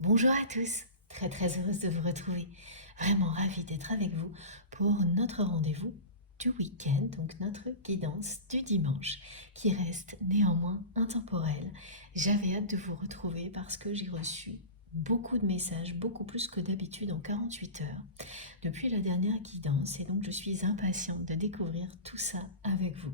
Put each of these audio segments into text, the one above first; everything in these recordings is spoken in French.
Bonjour à tous, très heureuse de vous retrouver. Vraiment ravie d'être avec vous pour notre rendez-vous du week-end, donc notre guidance du dimanche, qui reste néanmoins intemporelle. J'avais hâte de vous retrouver parce que j'ai reçu beaucoup de messages, beaucoup plus que d'habitude en 48 heures, depuis la dernière guidance, et donc je suis impatiente de découvrir tout ça avec vous.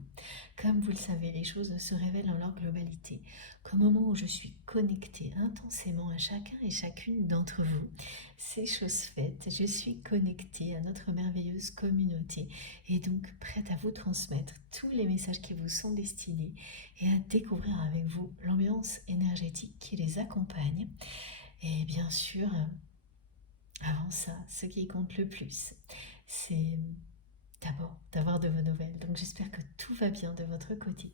Comme vous le savez, les choses se révèlent dans leur globalité, qu'au moment où je suis connectée intensément à chacun et chacune d'entre vous, c'est chose faite, je suis connectée à notre merveilleuse communauté et donc prête à vous transmettre tous les messages qui vous sont destinés et à découvrir avec vous l'ambiance énergétique qui les accompagne. Et bien sûr, avant ça, ce qui compte le plus, c'est d'abord d'avoir de vos nouvelles. Donc j'espère que tout va bien de votre côté,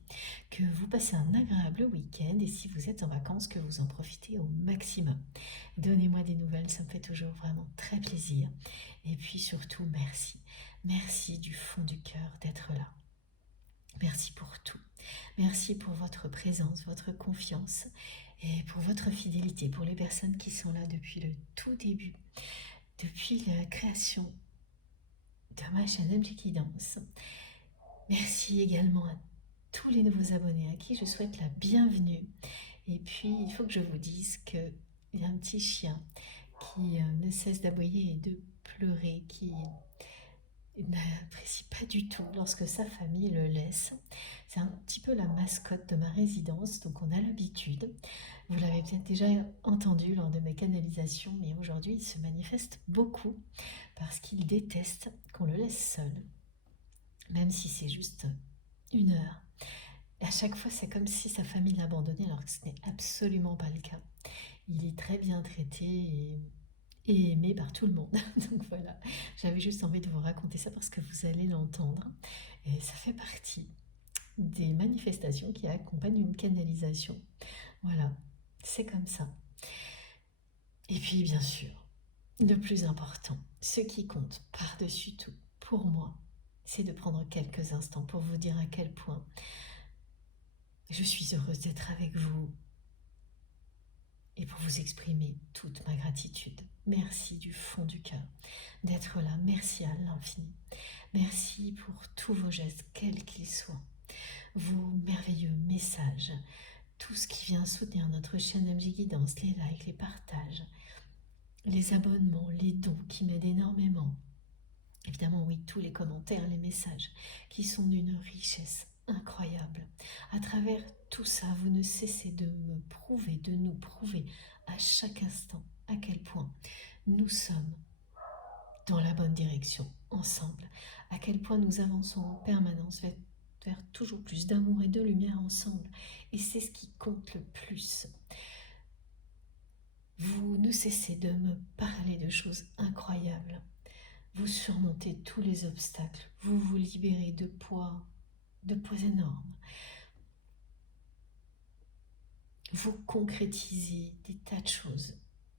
que vous passez un agréable week-end et si vous êtes en vacances, que vous en profitez au maximum. Donnez-moi des nouvelles, ça me fait toujours vraiment très plaisir. Et puis surtout, merci. Merci du fond du cœur d'être là. Merci pour tout. Merci pour votre présence, votre confiance et pour votre fidélité, pour les personnes qui sont là depuis le tout début, depuis la création de ma chaîne MJ Guidance. Merci également à tous les nouveaux abonnés à qui je souhaite la bienvenue. Et puis, il faut que je vous dise qu'il y a un petit chien qui ne cesse d'aboyer et de pleurer, qui n'apprécie pas du tout lorsque sa famille le laisse. C'est un petit peu la mascotte de ma résidence, donc on a l'habitude. Vous l'avez peut-être déjà entendu lors de mes canalisations, mais aujourd'hui il se manifeste beaucoup parce qu'il déteste qu'on le laisse seul, même si c'est juste 1 heure. Et à chaque fois, c'est comme si sa famille l'abandonnait, alors que ce n'est absolument pas le cas. Il est très bien traité et aimé par tout le monde. Donc voilà, j'avais juste envie de vous raconter ça parce que vous allez l'entendre. Et ça fait partie des manifestations qui accompagnent une canalisation. Voilà, c'est comme ça. Et puis bien sûr, le plus important, ce qui compte par-dessus tout, pour moi, c'est de prendre quelques instants pour vous dire à quel point je suis heureuse d'être avec vous et pour vous exprimer toute ma gratitude. Merci du fond du cœur d'être là. Merci à l'infini. Merci pour tous vos gestes, quels qu'ils soient. Vos merveilleux messages, tout ce qui vient soutenir notre chaîne MJ Guidance, les likes, les partages, les abonnements, les dons qui m'aident énormément. Évidemment, oui, tous les commentaires, les messages qui sont d'une richesse incroyable. À travers tout ça, vous ne cessez de me prouver, de nous prouver à chaque instant à quel point nous sommes dans la bonne direction, ensemble, à quel point nous avançons en permanence vers toujours plus d'amour et de lumière ensemble. Et c'est ce qui compte le plus. Vous ne cessez de me parler de choses incroyables. Vous surmontez tous les obstacles, vous vous libérez de poids énormes. Vous concrétisez des tas de choses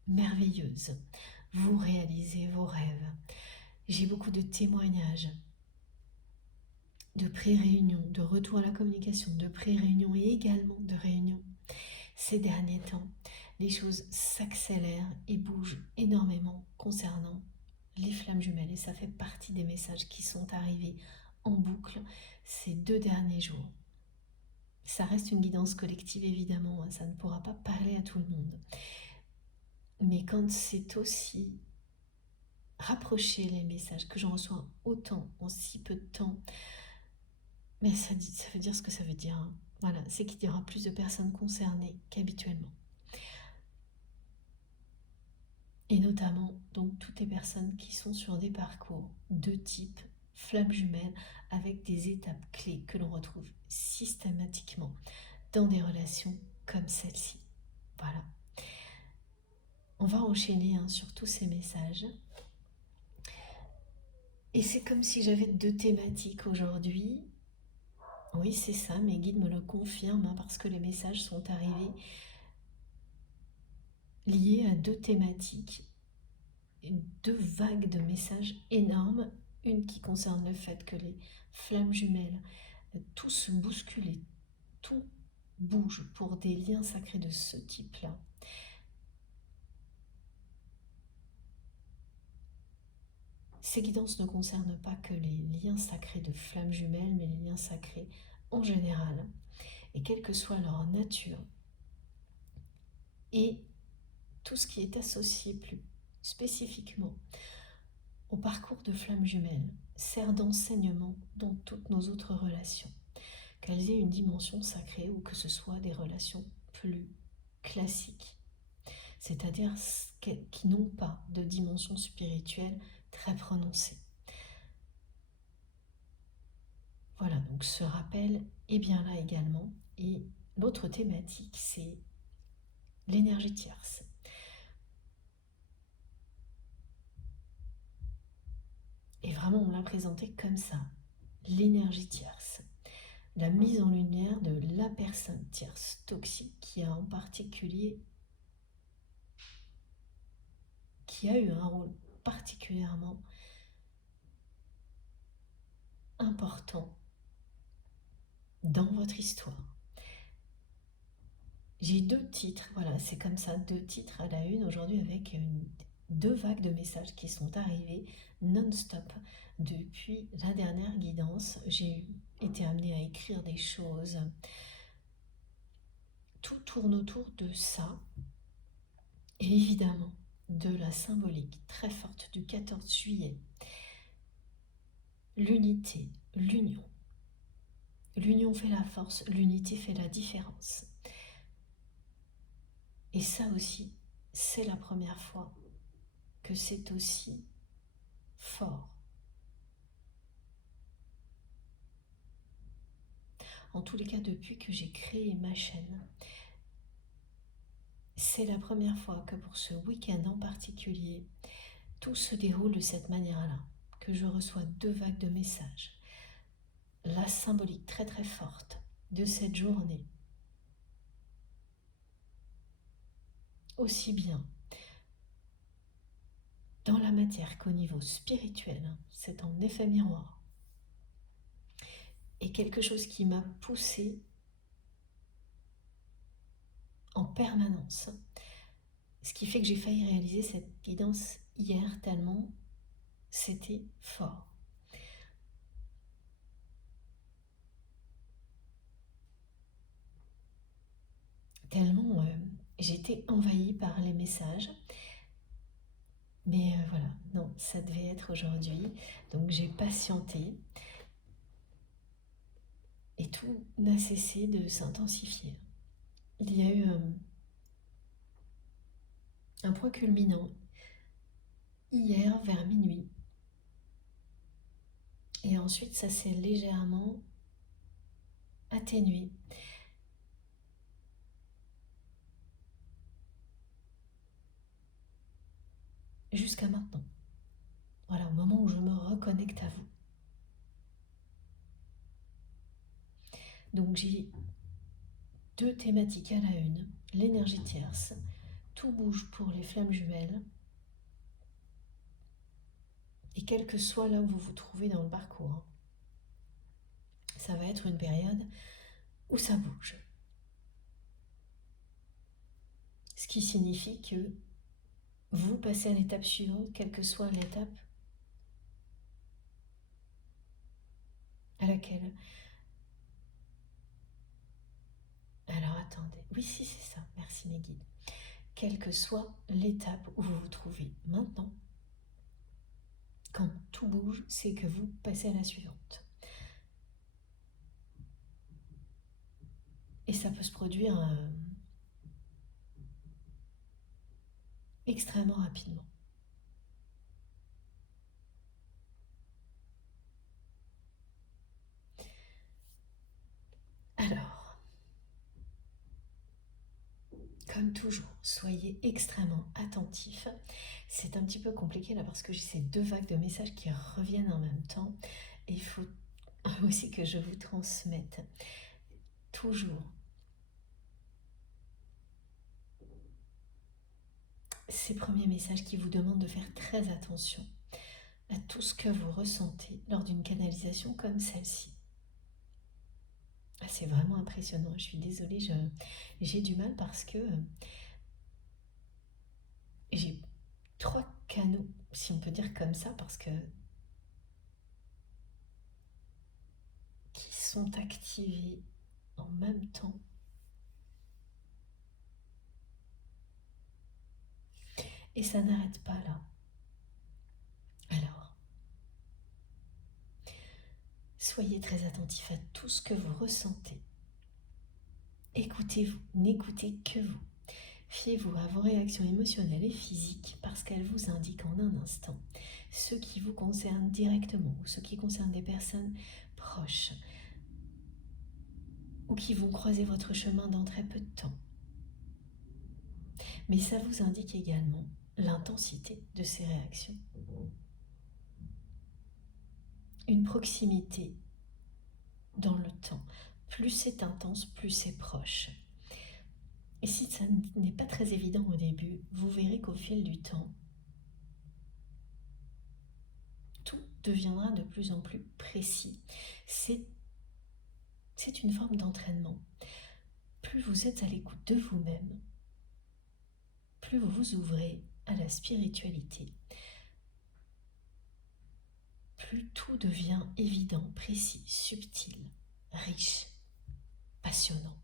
merveilleuses. Vous réalisez vos rêves. J'ai beaucoup de témoignages, de pré-réunions, de retour à la communication, de pré-réunions et également de réunions. Ces derniers temps, les choses s'accélèrent et bougent énormément concernant les flammes jumelles et ça fait partie des messages qui sont arrivés en boucle ces 2 derniers jours. Ça reste une guidance collective évidemment, ça ne pourra pas parler à tout le monde. Mais quand c'est aussi rapprocher les messages, que j'en reçois autant en si peu de temps, mais ça veut dire ce que ça veut dire. Hein. Voilà, c'est qu'il y aura plus de personnes concernées qu'habituellement. Et notamment donc toutes les personnes qui sont sur des parcours de type flamme jumelle avec des étapes clés que l'on retrouve systématiquement dans des relations comme celle-ci. Voilà. On va enchaîner sur tous ces messages. Et c'est comme si j'avais 2 thématiques aujourd'hui. Oui, c'est ça, mes guides me le confirment parce que les messages sont arrivés liés à 2 thématiques. 2 vagues de messages énormes. Une qui concerne le fait que les flammes jumelles, tout se bouscule et tout bouge pour des liens sacrés de ce type-là. Ces guidances ne concernent pas que les liens sacrés de flammes jumelles, mais les liens sacrés en général, et quelle que soit leur nature, et tout ce qui est associé plus spécifiquement au parcours de flammes jumelles sert d'enseignement dans toutes nos autres relations, qu'elles aient une dimension sacrée ou que ce soit des relations plus classiques, c'est-à-dire qui n'ont pas de dimension spirituelle très prononcée. Voilà, donc ce rappel est bien là également. Et l'autre thématique, c'est l'énergie tierce. Et vraiment, on l'a présenté comme ça, l'énergie tierce. La mise en lumière de la personne tierce toxique qui a en particulier, qui a eu un rôle particulièrement important dans votre histoire. J'ai 2 titres, voilà, c'est comme ça, 2 titres à la une aujourd'hui avec 2 vagues de messages qui sont arrivés non-stop depuis la dernière guidance. J'ai été amenée à écrire des choses. Tout tourne autour de ça, et évidemment de la symbolique très forte du 14 juillet. L'unité, l'union. L'union fait la force, l'unité fait la différence. Et ça aussi, c'est la première fois que c'est aussi fort. En tous les cas, depuis que j'ai créé ma chaîne, c'est la première fois que pour ce week-end en particulier, tout se déroule de cette manière-là, que je reçois 2 vagues de messages. La symbolique très très forte de cette journée, aussi bien dans la matière qu'au niveau spirituel, c'est en effet miroir. Et quelque chose qui m'a poussée en permanence. Ce qui fait que j'ai failli réaliser cette guidance hier tellement c'était fort. Tellement j'étais envahie par les messages. Mais voilà, non, ça devait être aujourd'hui. Donc j'ai patienté. Et tout n'a cessé de s'intensifier. Il y a eu un point culminant hier vers minuit. Et ensuite, ça s'est légèrement atténué. Jusqu'à maintenant. Voilà, au moment où je me reconnecte à vous. Donc j'ai 2 thématiques à la une. L'énergie tierce. Tout bouge pour les flammes jumelles. Et quel que soit là où vous vous trouvez dans le parcours, ça va être une période où ça bouge. Ce qui signifie que vous passez à l'étape suivante, quelle que soit l'étape à laquelle... Alors attendez, oui si c'est ça, merci mes guides. Quelle que soit l'étape où vous vous trouvez maintenant, quand tout bouge, c'est que vous passez à la suivante. Et ça peut se produire extrêmement rapidement. Alors, comme toujours, soyez extrêmement attentifs. C'est un petit peu compliqué là parce que j'ai ces 2 vagues de messages qui reviennent en même temps. Et il faut aussi que je vous transmette toujours ces premiers messages qui vous demandent de faire très attention à tout ce que vous ressentez lors d'une canalisation comme celle-ci. C'est vraiment impressionnant, je suis désolée, j'ai du mal parce que j'ai 3 canaux si on peut dire comme ça, parce que qui sont activés en même temps. Et ça n'arrête pas là. Alors, soyez très attentifs à tout ce que vous ressentez. Écoutez-vous, n'écoutez que vous. Fiez-vous à vos réactions émotionnelles et physiques parce qu'elles vous indiquent en un instant ce qui vous concerne directement ou ce qui concerne des personnes proches ou qui vont croiser votre chemin dans très peu de temps. Mais ça vous indique également l'intensité de ces réactions. Une proximité dans le temps. Plus c'est intense, plus c'est proche. Et si ça n'est pas très évident au début, vous verrez qu'au fil du temps, tout deviendra de plus en plus précis. C'est une forme d'entraînement. Plus vous êtes à l'écoute de vous-même, plus vous vous ouvrez à la spiritualité, plus tout devient évident, précis, subtil, riche, passionnant.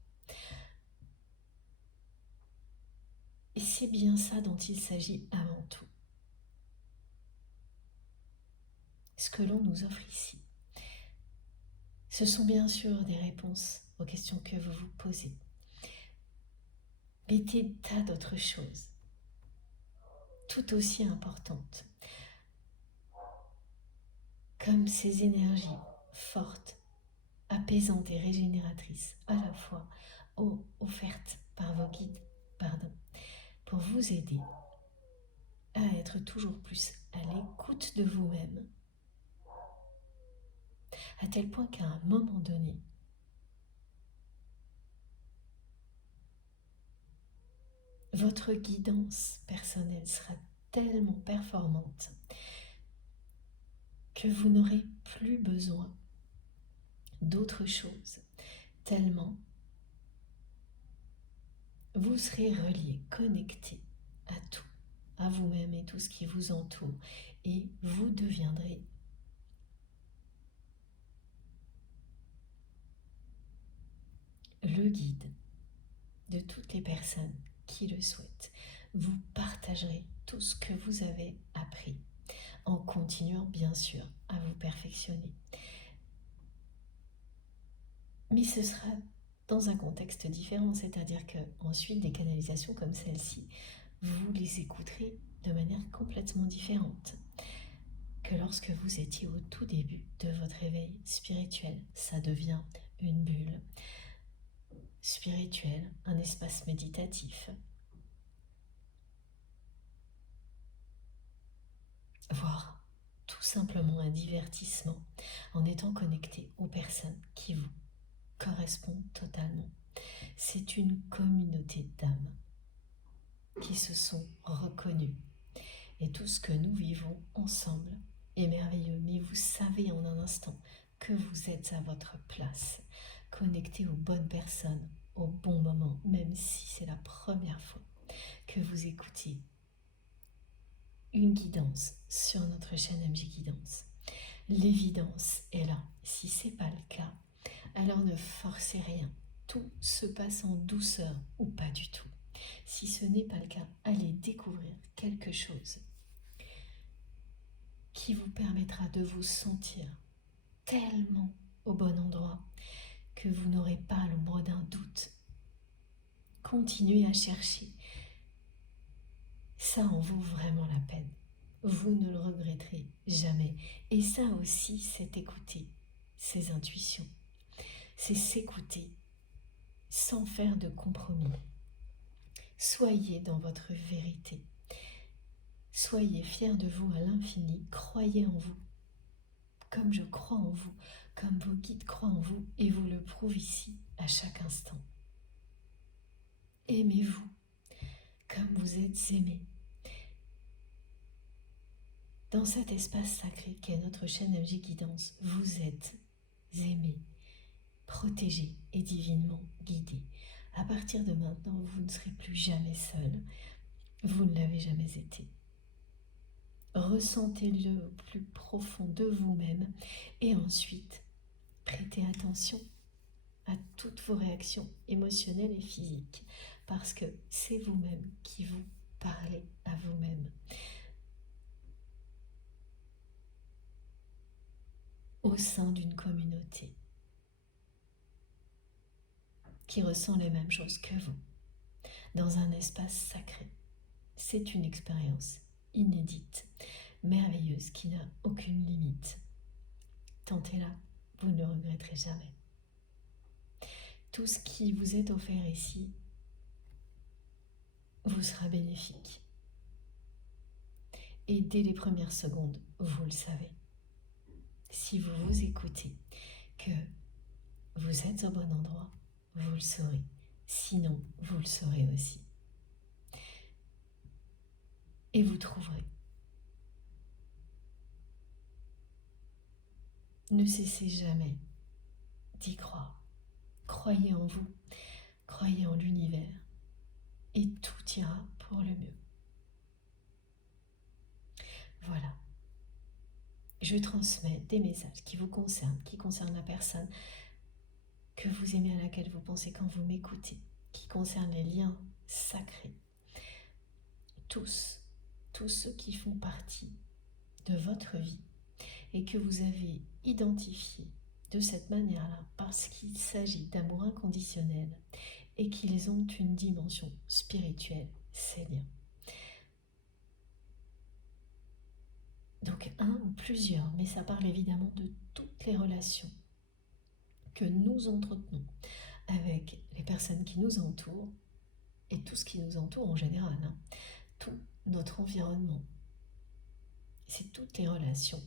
Et c'est bien ça dont il s'agit avant tout. Ce que l'on nous offre ici, ce sont bien sûr des réponses aux questions que vous vous posez, mais des tas d'autres choses, tout aussi importantes, comme ces énergies fortes, apaisantes et régénératrices, à la fois offertes par vos guides, pour vous aider à être toujours plus à l'écoute de vous-même, à tel point qu'à un moment donné, votre guidance personnelle sera tellement performante que vous n'aurez plus besoin d'autre chose, tellement vous serez relié, connecté à tout, à vous-même et tout ce qui vous entoure, et vous deviendrez le guide de toutes les personnes qui le souhaitent. Vous partagerez tout ce que vous avez appris, en continuant bien sûr à vous perfectionner. Mais ce sera dans un contexte différent, c'est-à-dire que ensuite des canalisations comme celle-ci, vous les écouterez de manière complètement différente que lorsque vous étiez au tout début de votre éveil spirituel. Ça devient une bulle spirituelle, un espace méditatif, voire tout simplement un divertissement en étant connecté aux personnes qui vous correspondent totalement. C'est une communauté d'âmes qui se sont reconnues. Et tout ce que nous vivons ensemble est merveilleux. Mais vous savez en un instant que vous êtes à votre place, connecté aux bonnes personnes, au bon moment, même si c'est la première fois que vous écoutez une guidance sur notre chaîne MJ Guidance. L'évidence est là. Si ce n'est pas le cas, alors ne forcez rien. Tout se passe en douceur ou pas du tout. Si ce n'est pas le cas, allez découvrir quelque chose qui vous permettra de vous sentir tellement au bon endroit que vous n'aurez pas l'ombre d'un doute. Continuez à chercher. Ça en vaut vraiment la peine. Vous ne le regretterez jamais. Et ça aussi, c'est écouter ses intuitions. C'est s'écouter sans faire de compromis. Soyez dans votre vérité. Soyez fiers de vous à l'infini. Croyez en vous. Comme je crois en vous, comme vos guides croient en vous et vous le prouvent ici à chaque instant. Aimez-vous comme vous êtes aimés. Dans cet espace sacré qu'est notre chaîne MJ Guidance, vous êtes aimés, protégés et divinement guidés. À partir de maintenant, vous ne serez plus jamais seul. Vous ne l'avez jamais été. Ressentez-le au plus profond de vous-même et ensuite prêtez attention à toutes vos réactions émotionnelles et physiques parce que c'est vous-même qui vous parlez à vous-même. Au sein d'une communauté qui ressent les mêmes choses que vous, dans un espace sacré. C'est une expérience inédite, merveilleuse, qui n'a aucune limite. Tentez-la, vous ne le regretterez jamais. Tout ce qui vous est offert ici vous sera bénéfique. Et dès les premières secondes, vous le savez. Si vous vous écoutez, que vous êtes au bon endroit, vous le saurez. Sinon, vous le saurez aussi. Et vous trouverez. Ne cessez jamais d'y croire. Croyez en vous, croyez en l'univers, et tout ira pour le mieux. Voilà. Je transmets des messages qui vous concernent, qui concernent la personne que vous aimez, à laquelle vous pensez quand vous m'écoutez, qui concernent les liens sacrés. Tous ceux qui font partie de votre vie et que vous avez identifiés de cette manière-là parce qu'il s'agit d'amour inconditionnel et qu'ils ont une dimension spirituelle, ces liens. Donc un ou plusieurs, mais ça parle évidemment de toutes les relations que nous entretenons avec les personnes qui nous entourent et tout ce qui nous entoure en général, tout notre environnement. C'est toutes les relations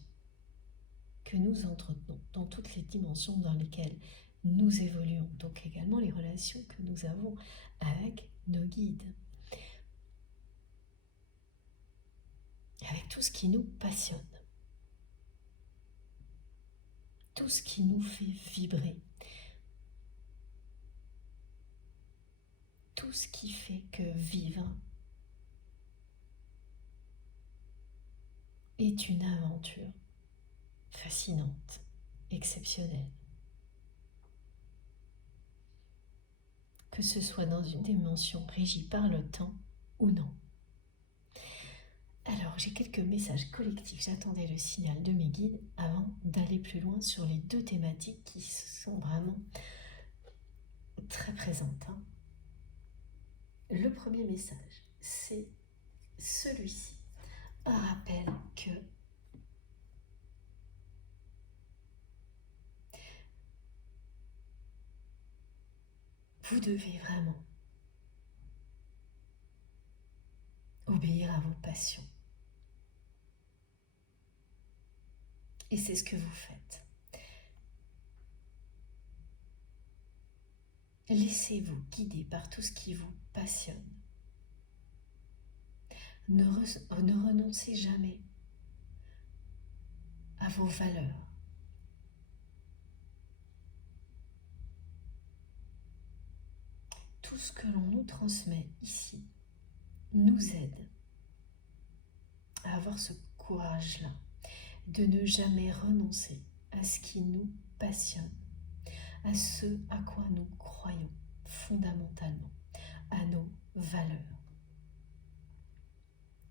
que nous entretenons dans toutes les dimensions dans lesquelles nous évoluons, donc également les relations que nous avons avec nos guides, avec tout ce qui nous passionne, tout ce qui nous fait vibrer, tout ce qui fait que vivre est une aventure fascinante, exceptionnelle. Que ce soit dans une dimension régie par le temps ou non. Alors, j'ai quelques messages collectifs. J'attendais le signal de mes guides avant d'aller plus loin sur les deux thématiques qui sont vraiment très présentes. Le premier message, c'est celui-ci. Un rappel que vous devez vraiment obéir à vos passions. Et c'est ce que vous faites. Laissez-vous guider par tout ce qui vous passionne. Ne renoncez jamais à vos valeurs. Tout ce que l'on nous transmet ici nous aide à avoir ce courage-là de ne jamais renoncer à ce qui nous passionne, à ce à quoi nous croyons fondamentalement, à nos valeurs.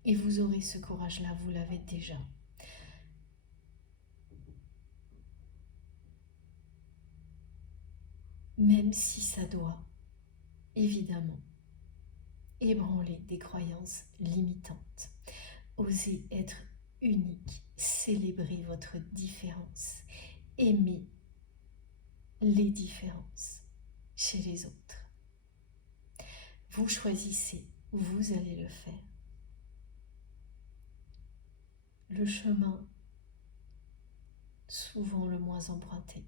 Et vous aurez ce courage-là, vous l'avez déjà. Même si ça doit, évidemment, ébranler des croyances limitantes. Osez être unique, célébrez votre différence, aimez les différences chez les autres. Vous choisissez, vous allez le faire. Le chemin souvent le moins emprunté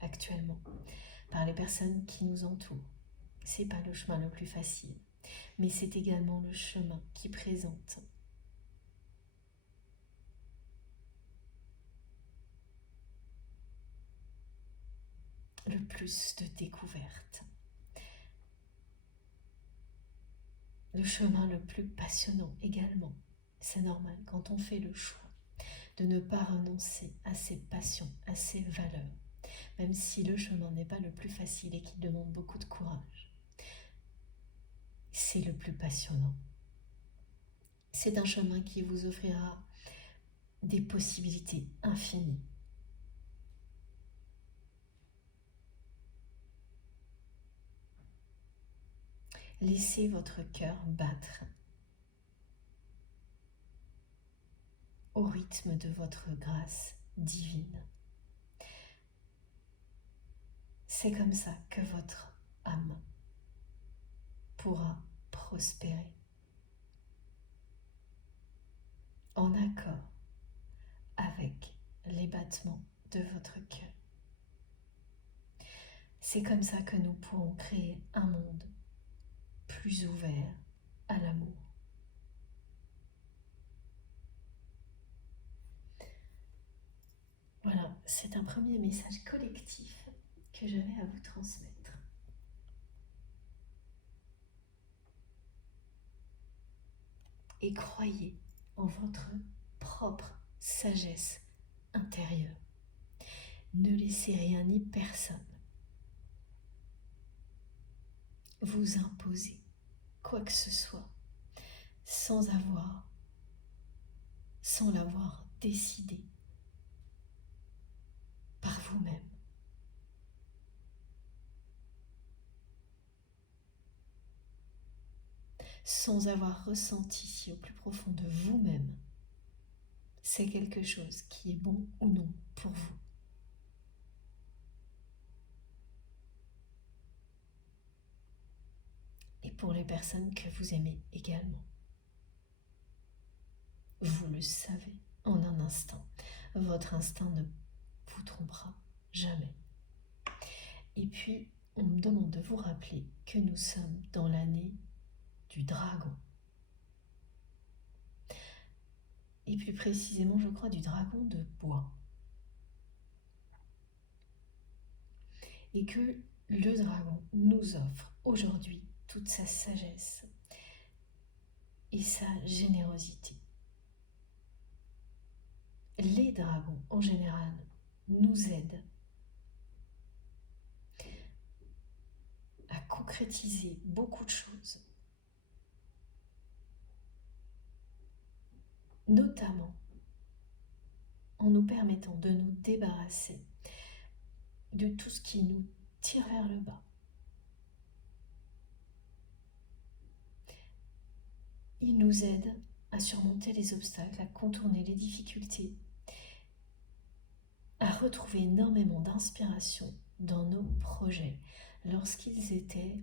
actuellement par les personnes qui nous entourent. C'est pas le chemin le plus facile, mais c'est également le chemin qui présente le plus de découvertes, le chemin le plus passionnant également, C'est normal quand on fait le choix de ne pas renoncer à ses passions, à ses valeurs, même si le chemin n'est pas le plus facile et qu'il demande beaucoup de courage. C'est le plus passionnant. C'est un chemin qui vous offrira des possibilités infinies. Laissez votre cœur battre au rythme de votre grâce divine. C'est comme ça que votre âme pourra prospérer en accord avec les battements de votre cœur. C'est comme ça que nous pourrons créer un monde plus ouvert à l'amour. Voilà, c'est un premier message collectif que j'avais à vous transmettre. Et croyez en votre propre sagesse intérieure. Ne laissez rien ni personne vous imposer quoi que ce soit sans l'avoir décidé par vous-même. Sans avoir ressenti si au plus profond de vous-même, c'est quelque chose qui est bon ou non pour vous. Et pour les personnes que vous aimez également. Vous le savez en un instant. Votre instinct ne vous trompera jamais. Et puis, on me demande de vous rappeler que nous sommes dans l'année du dragon. Et plus précisément, je crois, du dragon de bois. Et que le dragon nous offre aujourd'hui toute sa sagesse et sa générosité. Les dragons, en général, nous aident à concrétiser beaucoup de choses, notamment en nous permettant de nous débarrasser de tout ce qui nous tire vers le bas. Ils nous aident à surmonter les obstacles, à contourner les difficultés, à retrouver énormément d'inspiration dans nos projets lorsqu'ils étaient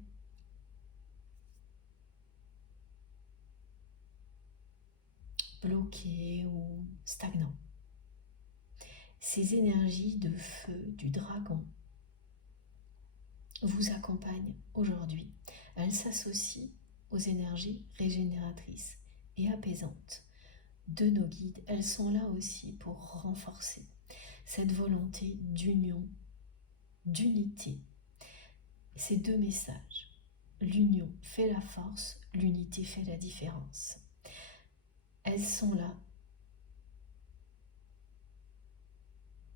bloqués ou stagnants. Ces énergies de feu du dragon vous accompagnent aujourd'hui. Elles s'associent aux énergies régénératrices et apaisantes de nos guides. Elles sont là aussi pour renforcer cette volonté d'union, d'unité. Ces deux messages, l'union fait la force, l'unité fait la différence. Elles sont là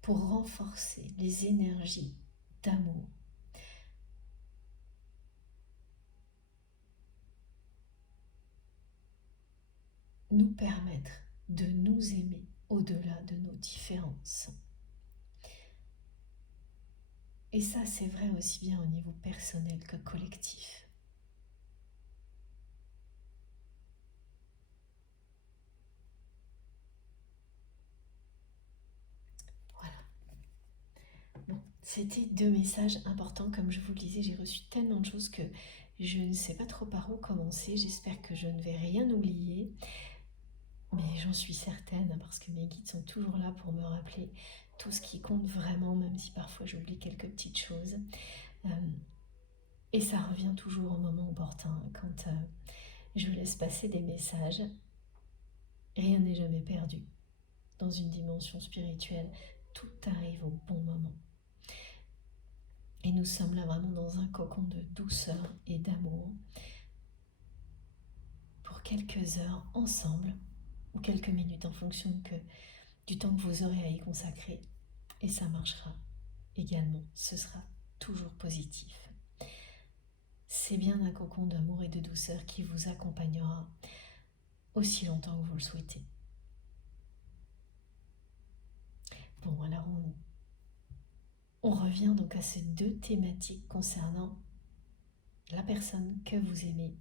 pour renforcer les énergies d'amour, nous permettre de nous aimer au-delà de nos différences. Et ça, c'est vrai aussi bien au niveau personnel que collectif. Voilà. Bon, c'était deux messages importants. Comme je vous le disais, j'ai reçu tellement de choses que je ne sais pas trop par où commencer. J'espère que je ne vais rien oublier. Mais j'en suis certaine, parce que mes guides sont toujours là pour me rappeler tout ce qui compte vraiment, même si parfois j'oublie quelques petites choses. Et ça revient toujours au moment opportun, quand je laisse passer des messages. Rien n'est jamais perdu. Dans une dimension spirituelle, tout arrive au bon moment. Et nous sommes là vraiment dans un cocon de douceur et d'amour pour quelques heures ensemble ou quelques minutes en fonction du temps que vous aurez à y consacrer. Et ça marchera également, ce sera toujours positif. C'est bien un cocon d'amour et de douceur qui vous accompagnera aussi longtemps que vous le souhaitez. Bon, alors on revient donc à ces deux thématiques concernant la personne que vous aimez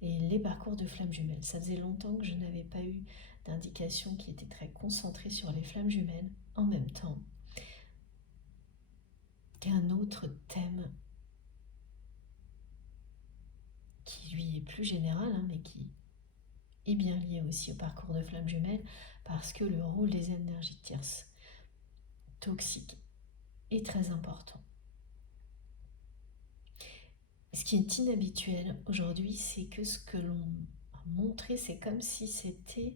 et les parcours de flammes jumelles. Ça faisait longtemps que je n'avais pas eu d'indication qui était très concentrée sur les flammes jumelles, en même temps qu'un autre thème qui lui est plus général, mais qui est bien lié aussi au parcours de flammes jumelles, parce que le rôle des énergies tierces toxiques est très important. Ce qui est inhabituel aujourd'hui, c'est que ce que l'on a montré, c'est comme si c'était...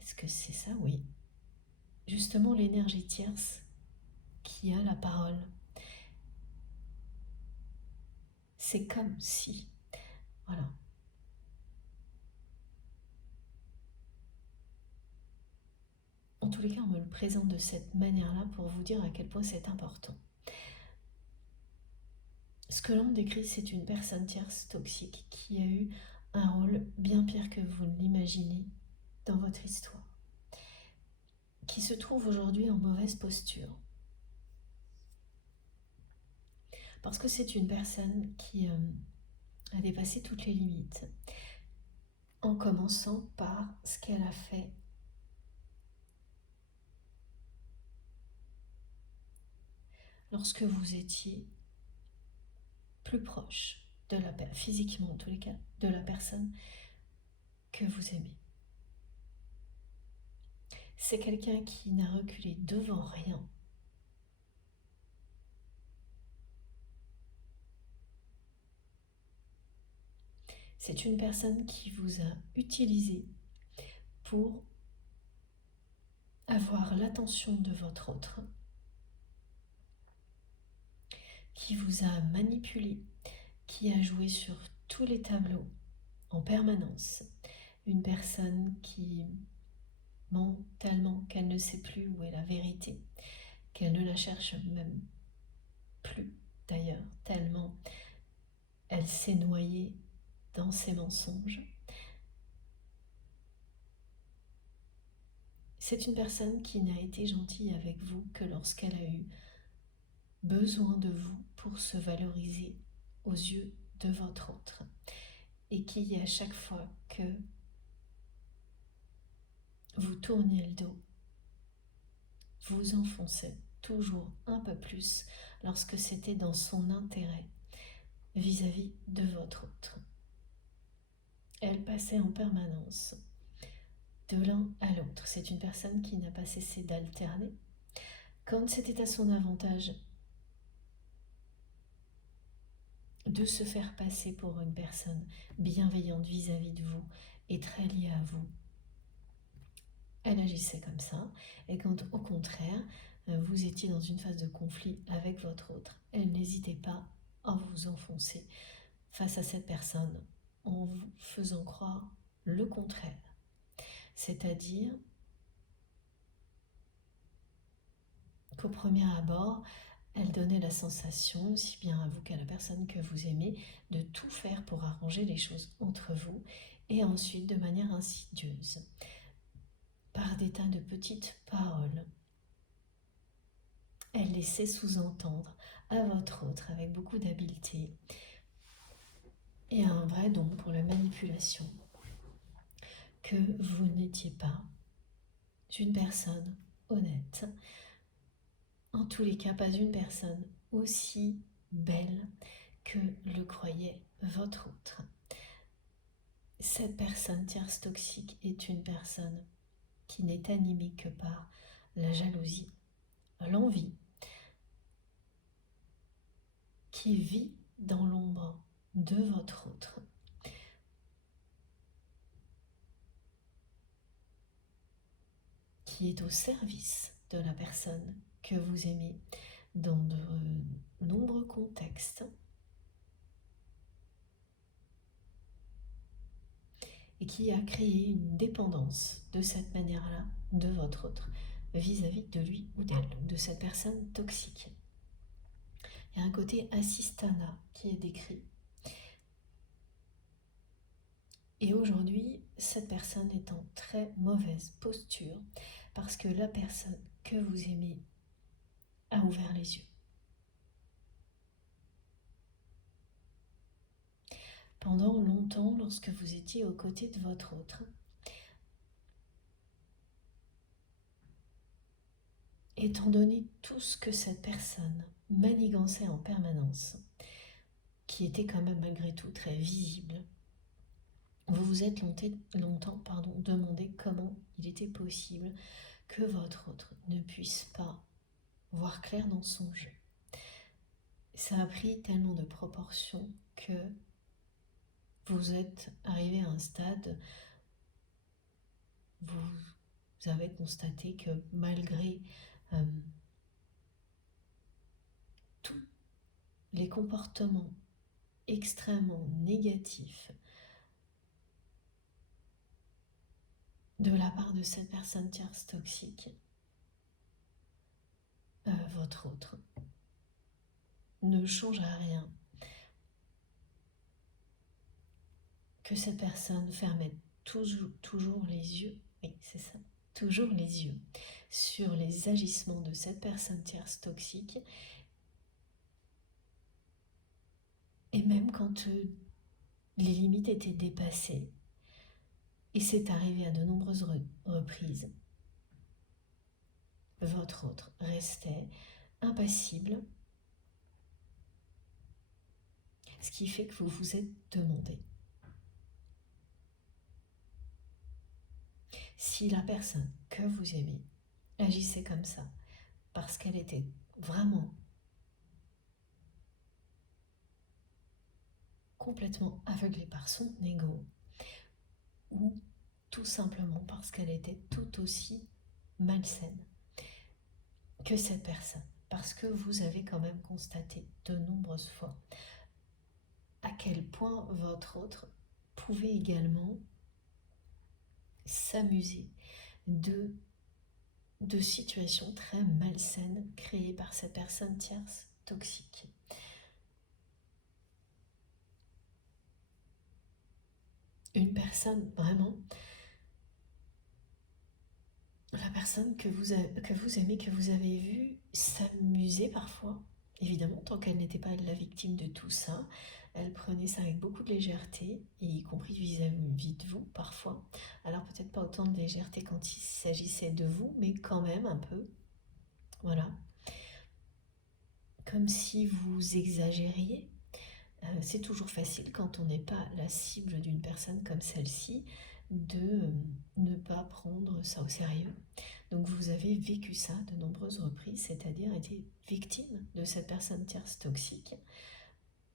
Est-ce que c'est ça? Oui. Justement, l'énergie tierce qui a la parole. C'est comme si... Voilà. En tous les cas, on me le présente de cette manière-là pour vous dire à quel point c'est important. Ce que l'on décrit, c'est une personne tierce toxique qui a eu un rôle bien pire que vous ne l'imaginez dans votre histoire, qui se trouve aujourd'hui en mauvaise posture. Parce que c'est une personne qui a dépassé toutes les limites, en commençant par ce qu'elle a fait lorsque vous étiez plus proche de physiquement en tous les cas, de la personne que vous aimez. C'est quelqu'un qui n'a reculé devant rien. C'est une personne qui vous a utilisé pour avoir l'attention de votre autre, qui vous a manipulé, qui a joué sur tous les tableaux en permanence. Une personne qui ment tellement qu'elle ne sait plus où est la vérité, qu'elle ne la cherche même plus d'ailleurs, tellement elle s'est noyée dans ses mensonges. C'est une personne qui n'a été gentille avec vous que lorsqu'elle a eu besoin de vous pour se valoriser aux yeux de votre autre, et qui, à chaque fois que vous tourniez le dos, vous enfonçait toujours un peu plus lorsque c'était dans son intérêt vis-à-vis de votre autre. Elle passait en permanence de l'un à l'autre. C'est une personne qui n'a pas cessé d'alterner. Quand c'était à son avantage de se faire passer pour une personne bienveillante vis-à-vis de vous et très liée à vous, elle agissait comme ça. Et quand au contraire, vous étiez dans une phase de conflit avec votre autre, elle n'hésitait pas à vous enfoncer face à cette personne en vous faisant croire le contraire. C'est-à-dire qu'au premier abord, elle donnait la sensation, aussi bien à vous qu'à la personne que vous aimez, de tout faire pour arranger les choses entre vous, et ensuite de manière insidieuse, par des tas de petites paroles, elle laissait sous-entendre à votre autre, avec beaucoup d'habileté et un vrai don pour la manipulation, que vous n'étiez pas une personne honnête, en tous les cas pas une personne aussi belle que le croyait votre autre. Cette personne tierce toxique est une personne qui n'est animée que par la jalousie, l'envie, qui vit dans l'ombre de votre autre, qui est au service de la personne que vous aimez dans de nombreux contextes, et qui a créé une dépendance de cette manière-là de votre autre vis-à-vis de lui ou d'elle, donc de cette personne toxique. Il y a un côté assistana qui est décrit. Et aujourd'hui, cette personne est en très mauvaise posture parce que la personne que vous aimez a ouvert les yeux. Pendant longtemps, lorsque vous étiez aux côtés de votre autre, étant donné tout ce que cette personne manigançait en permanence, qui était quand même malgré tout très visible, vous vous êtes longtemps demandé comment il était possible que votre autre ne puisse pas voir clair dans son jeu. Ça a pris tellement de proportions que vous êtes arrivé à un stade, vous avez constaté que malgré tous les comportements extrêmement négatifs de la part de cette personne tierce toxique, votre autre ne change à rien, que cette personne fermait toujours les yeux, oui c'est ça, toujours les yeux sur les agissements de cette personne tierce toxique, et même quand les limites étaient dépassées, et c'est arrivé à de nombreuses reprises, votre autre restait impassible, ce qui fait que vous vous êtes demandé si la personne que vous aimez agissait comme ça parce qu'elle était vraiment complètement aveuglée par son ego, ou tout simplement parce qu'elle était tout aussi malsaine que cette personne, parce que vous avez quand même constaté de nombreuses fois à quel point votre autre pouvait également s'amuser de situations très malsaines créées par cette personne tierce toxique. Une personne vraiment, la personne que vous aimez, que vous avez vue s'amuser parfois, évidemment, tant qu'elle n'était pas la victime de tout ça, elle prenait ça avec beaucoup de légèreté, et y compris vis-à-vis de vous parfois. Alors peut-être pas autant de légèreté quand il s'agissait de vous, mais quand même un peu, voilà. Comme si vous exagériez. C'est toujours facile quand on n'est pas la cible d'une personne comme celle-ci de ne pas prendre ça au sérieux. Donc vous avez vécu ça de nombreuses reprises, c'est-à-dire été victime de cette personne tierce toxique,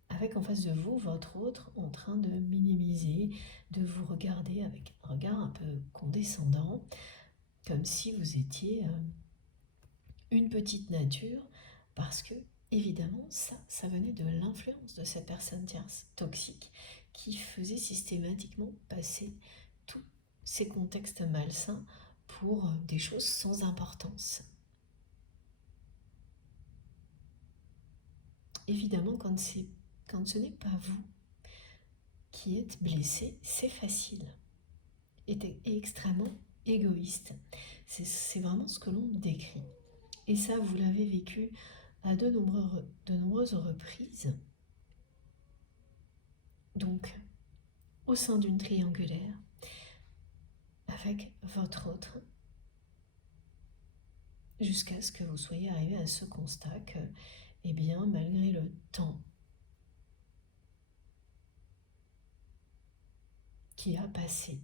avec en face de vous votre autre en train de minimiser, de vous regarder avec un regard un peu condescendant, comme si vous étiez une petite nature, parce que évidemment ça venait de l'influence de cette personne tierce toxique qui faisait systématiquement passer tous ces contextes malsains pour des choses sans importance. Évidemment, quand ce n'est pas vous qui êtes blessé, c'est facile et extrêmement égoïste. C'est vraiment ce que l'on décrit. Et ça, vous l'avez vécu à de nombreuses reprises. Donc, au sein d'une triangulaire, avec votre autre, jusqu'à ce que vous soyez arrivé à ce constat que, eh bien, malgré le temps qui a passé,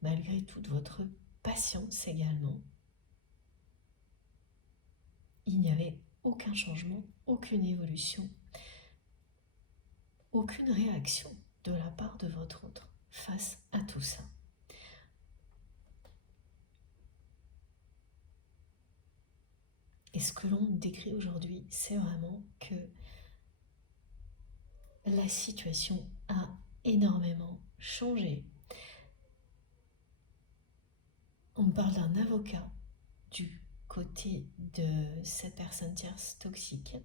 malgré toute votre patience également, il n'y avait aucun changement, aucune évolution, aucune réaction de la part de votre autre face à tout ça. Et ce que l'on décrit aujourd'hui, c'est vraiment que la situation a énormément changé. On parle d'un avocat du côté de cette personne tierce toxique.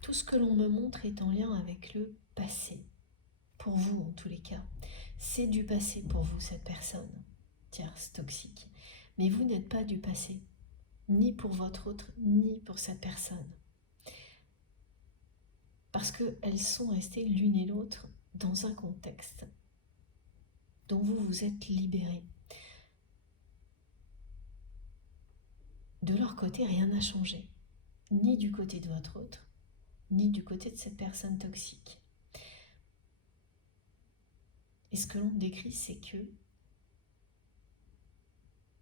Tout ce que l'on me montre est en lien avec le passé. Pour vous, en tous les cas. C'est du passé pour vous, cette personne tierce toxique. Mais vous n'êtes pas du passé. Ni pour votre autre, ni pour cette personne. Parce qu'elles sont restées l'une et l'autre dans un contexte dont vous vous êtes libérés. De leur côté, rien n'a changé. Ni du côté de votre autre, ni du côté de cette personne toxique. Et ce que l'on décrit, c'est que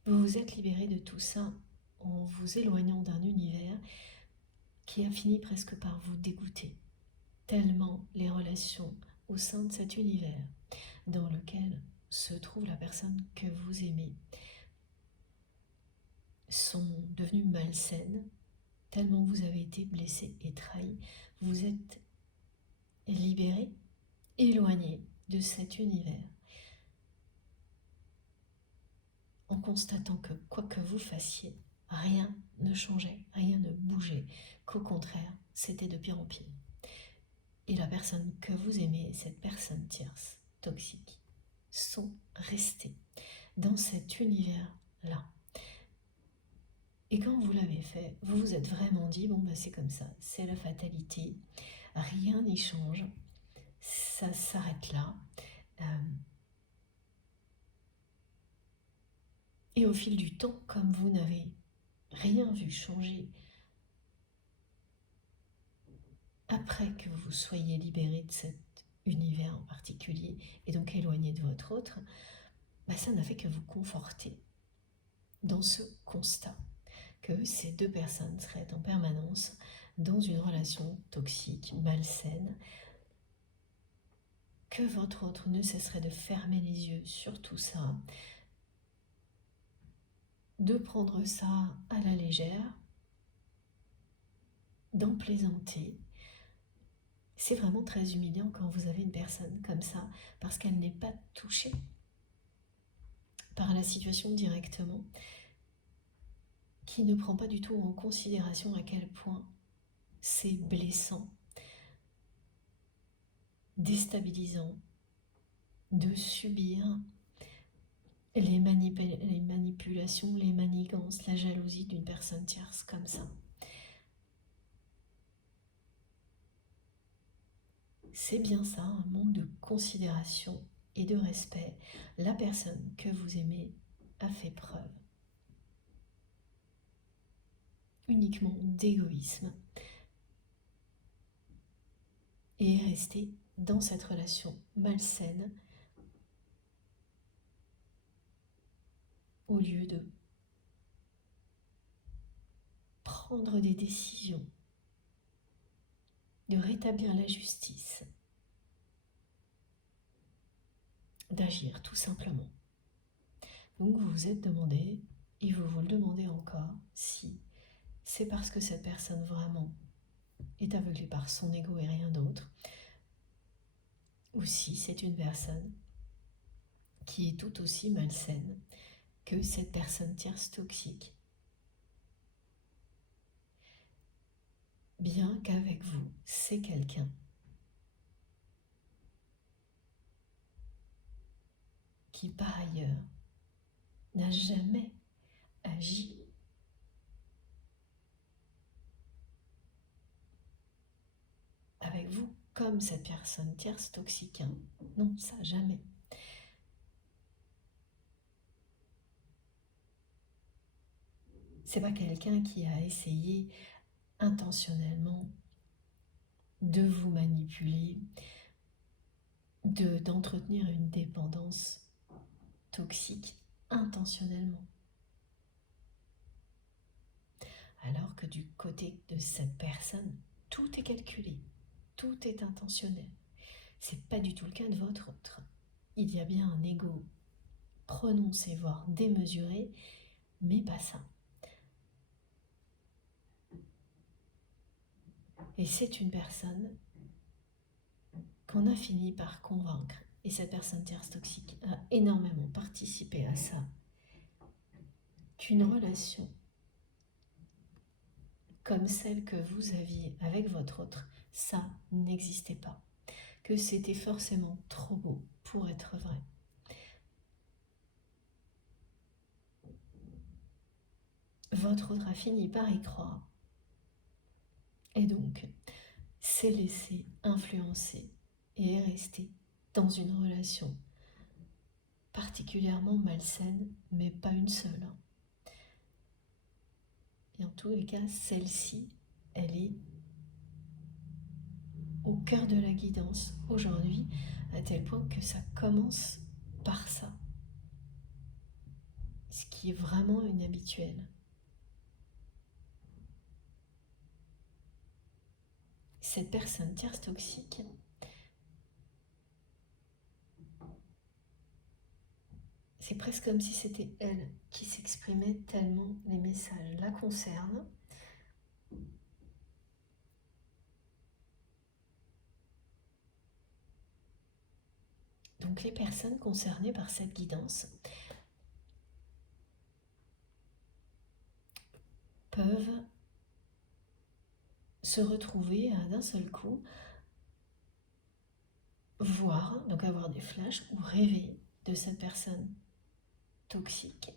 vous vous êtes libérés de tout ça en vous éloignant d'un univers qui a fini presque par vous dégoûter. Tellement les relations au sein de cet univers dans lequel se trouve la personne que vous aimez sont devenues malsaines, tellement vous avez été blessé et trahi, vous êtes libéré, éloigné de cet univers, en constatant que quoi que vous fassiez, rien ne changeait, rien ne bougeait, qu'au contraire, c'était de pire en pire. Et la personne que vous aimez, cette personne tierce, toxique, sont restés dans cet univers-là. Et quand vous l'avez fait, vous vous êtes vraiment dit, bon, c'est comme ça, c'est la fatalité, rien n'y change, ça s'arrête là. Et au fil du temps, comme vous n'avez rien vu changer, après que vous soyez libéré de cet univers en particulier, et donc éloigné de votre autre, ça n'a fait que vous conforter dans ce constat que ces deux personnes seraient en permanence dans une relation toxique, malsaine, que votre autre ne cesserait de fermer les yeux sur tout ça, de prendre ça à la légère, d'en plaisanter. C'est vraiment très humiliant quand vous avez une personne comme ça, parce qu'elle n'est pas touchée par la situation directement, qui ne prend pas du tout en considération à quel point c'est blessant, déstabilisant de subir les manipulations, les manigances, la jalousie d'une personne tierce comme ça. C'est bien ça, un manque de considération et de respect. La personne que vous aimez a fait preuve uniquement d'égoïsme et est restée dans cette relation malsaine au lieu de prendre des décisions, de rétablir la justice, d'agir tout simplement. Donc vous vous êtes demandé, et vous vous le demandez encore, si c'est parce que cette personne vraiment est aveuglée par son ego et rien d'autre, ou si c'est une personne qui est tout aussi malsaine que cette personne tierce toxique. Bien qu'avec vous, c'est quelqu'un qui par ailleurs n'a jamais agi avec vous comme cette personne tierce toxique. Non, ça jamais. C'est pas quelqu'un qui a essayé intentionnellement de vous manipuler, d'entretenir une dépendance toxique intentionnellement. Alors que du côté de cette personne, tout est calculé, tout est intentionnel. C'est pas du tout le cas de votre autre. Il y a bien un ego prononcé, voire démesuré, mais pas ça. Et c'est une personne qu'on a fini par convaincre et cette personne tierce toxique a énormément participé à ça, qu'une relation comme celle que vous aviez avec votre autre, ça n'existait pas, que c'était forcément trop beau pour être vrai. Votre autre a fini par y croire, et donc s'est laissé influencer et est resté dans une relation particulièrement malsaine, mais pas une seule. Et en tous les cas, celle-ci, elle est au cœur de la guidance aujourd'hui, à tel point que ça commence par ça, ce qui est vraiment inhabituel. Cette personne tierce toxique, c'est presque comme si c'était elle qui s'exprimait tellement les messages la concernent. Donc les personnes concernées par cette guidance peuvent se retrouver d'un seul coup, voir, donc avoir des flashs ou rêver de cette personne toxique.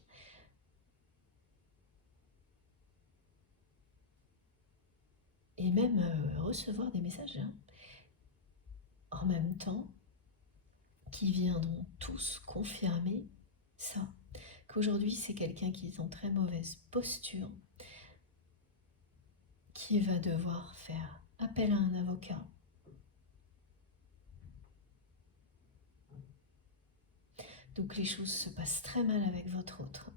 Et même recevoir des messages en même temps qui viendront tous confirmer ça, qu'aujourd'hui c'est quelqu'un qui est en très mauvaise posture, qui va devoir faire appel à un avocat. Donc les choses se passent très mal avec votre autre.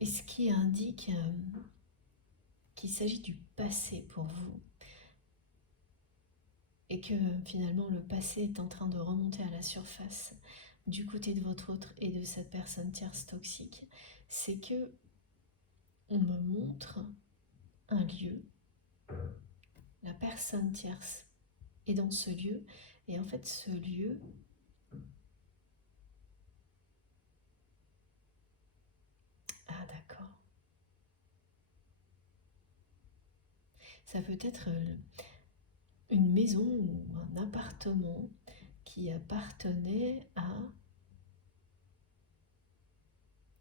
Et ce qui indique qu'il s'agit du passé pour vous, et que finalement le passé est en train de remonter à la surface du côté de votre autre et de cette personne tierce toxique, c'est que on me montre un lieu, la personne tierce est dans ce lieu, et en fait ce lieu, ah d'accord, ça peut être une maison ou un appartement qui appartenait à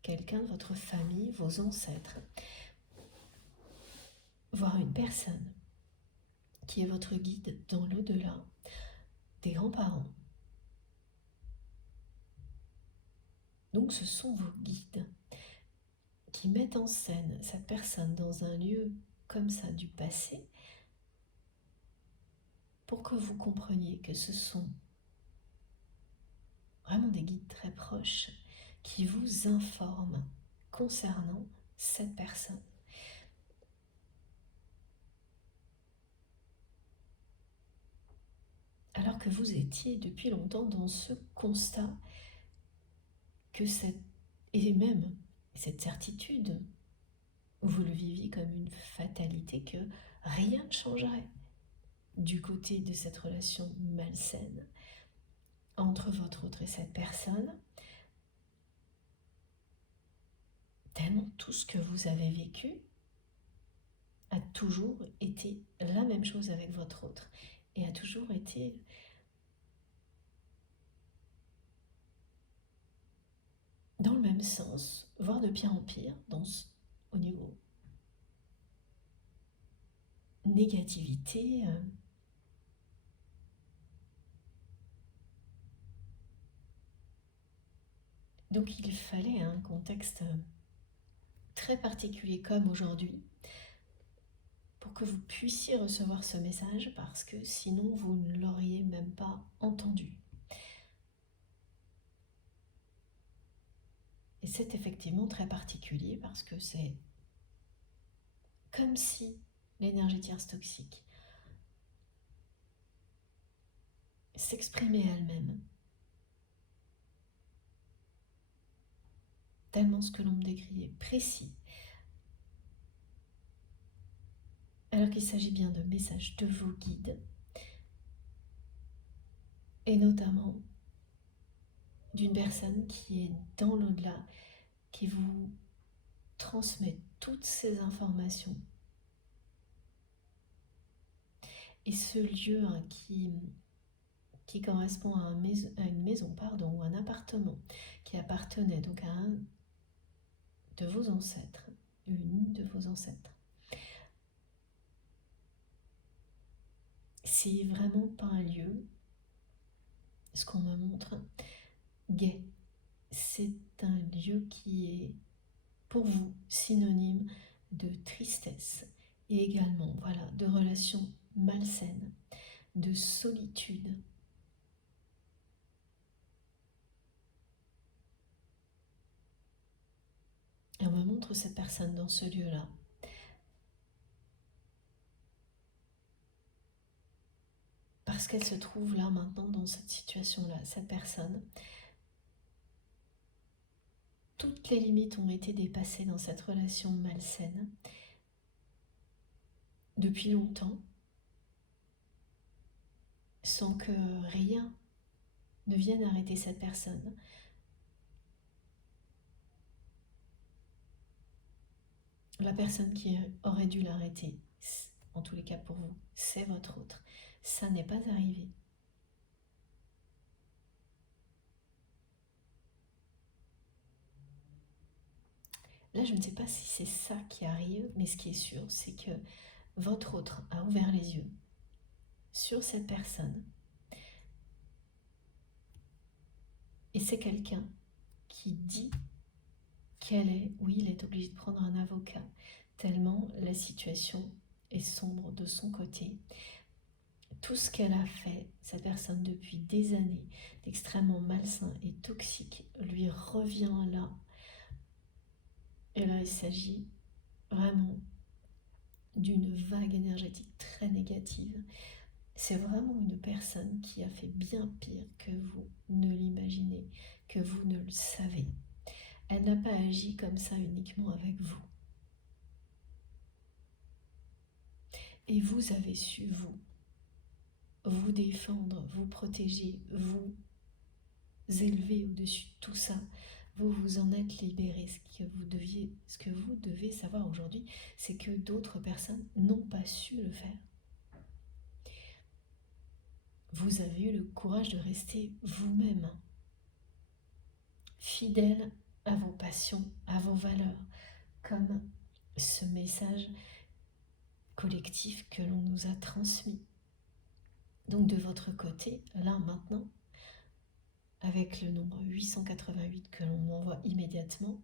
quelqu'un de votre famille, vos ancêtres, voire une personne qui est votre guide dans l'au-delà, des grands-parents. Donc ce sont vos guides qui mettent en scène cette personne dans un lieu comme ça du passé pour que vous compreniez que ce sont vraiment des guides très proches qui vous informent concernant cette personne. Alors que vous étiez depuis longtemps dans ce constat que et même cette certitude, vous le viviez comme une fatalité, que rien ne changerait du côté de cette relation malsaine entre votre autre et cette personne, tellement tout ce que vous avez vécu a toujours été la même chose avec votre autre et a toujours été dans le même sens, voire de pire en pire, au niveau négativité. Donc il fallait un contexte très particulier comme aujourd'hui pour que vous puissiez recevoir ce message, parce que sinon vous ne l'auriez même pas entendu. Et c'est effectivement très particulier parce que c'est comme si l'énergie tierce toxique s'exprimait elle-même. Tellement ce que l'on me décrit est précis. alors qu'il s'agit bien de messages de vos guides, et notamment d'une personne qui est dans l'au-delà, qui vous transmet toutes ces informations. Et ce lieu qui correspond à une maison, pardon, ou un appartement qui appartenait donc à un de vos ancêtres, une de vos ancêtres. C'est vraiment pas un lieu, ce qu'on me montre, gai. C'est un lieu qui est pour vous synonyme de tristesse et également voilà, de relations malsaines, de solitude. Et on me montre cette personne dans ce lieu-là. Parce qu'elle se trouve là maintenant dans cette situation-là, cette personne. Toutes les limites ont été dépassées dans cette relation malsaine depuis longtemps, sans que rien ne vienne arrêter cette personne. La personne qui aurait dû l'arrêter, en tous les cas pour vous, c'est votre autre. Ça n'est pas arrivé. Là, je ne sais pas si c'est ça qui arrive, mais ce qui est sûr, c'est que votre autre a ouvert les yeux sur cette personne. Et c'est quelqu'un qui dit qu'elle est, oui, il est obligé de prendre un avocat, tellement la situation est sombre de son côté. Tout ce qu'elle a fait, cette personne, depuis des années, d'extrêmement malsain et toxique, lui revient là. Et là, il s'agit vraiment d'une vague énergétique très négative. C'est vraiment une personne qui a fait bien pire que vous ne l'imaginez, que vous ne le savez. Elle n'a pas agi comme ça uniquement avec vous. Et vous avez su, vous défendre, vous protéger, vous élever au-dessus de tout ça. Vous vous en êtes libéré. Ce que vous devez savoir aujourd'hui, c'est que d'autres personnes n'ont pas su le faire. Vous avez eu le courage de rester vous-même, fidèle à vos passions, à vos valeurs, comme ce message collectif que l'on nous a transmis. Donc de votre côté, là maintenant, avec le nombre 888 que l'on m'envoie immédiatement,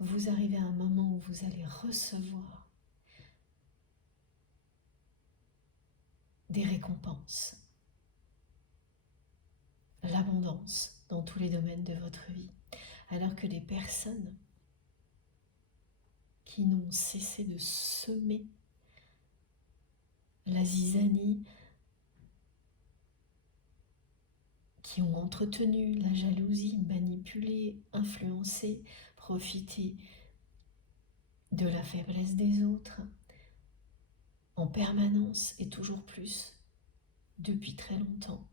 vous arrivez à un moment où vous allez recevoir des récompenses, l'abondance dans tous les domaines de votre vie, alors que les personnes qui n'ont cessé de semer la zizanie, qui ont entretenu la jalousie, manipulé, influencé, profité de la faiblesse des autres, en permanence et toujours plus, depuis très longtemps,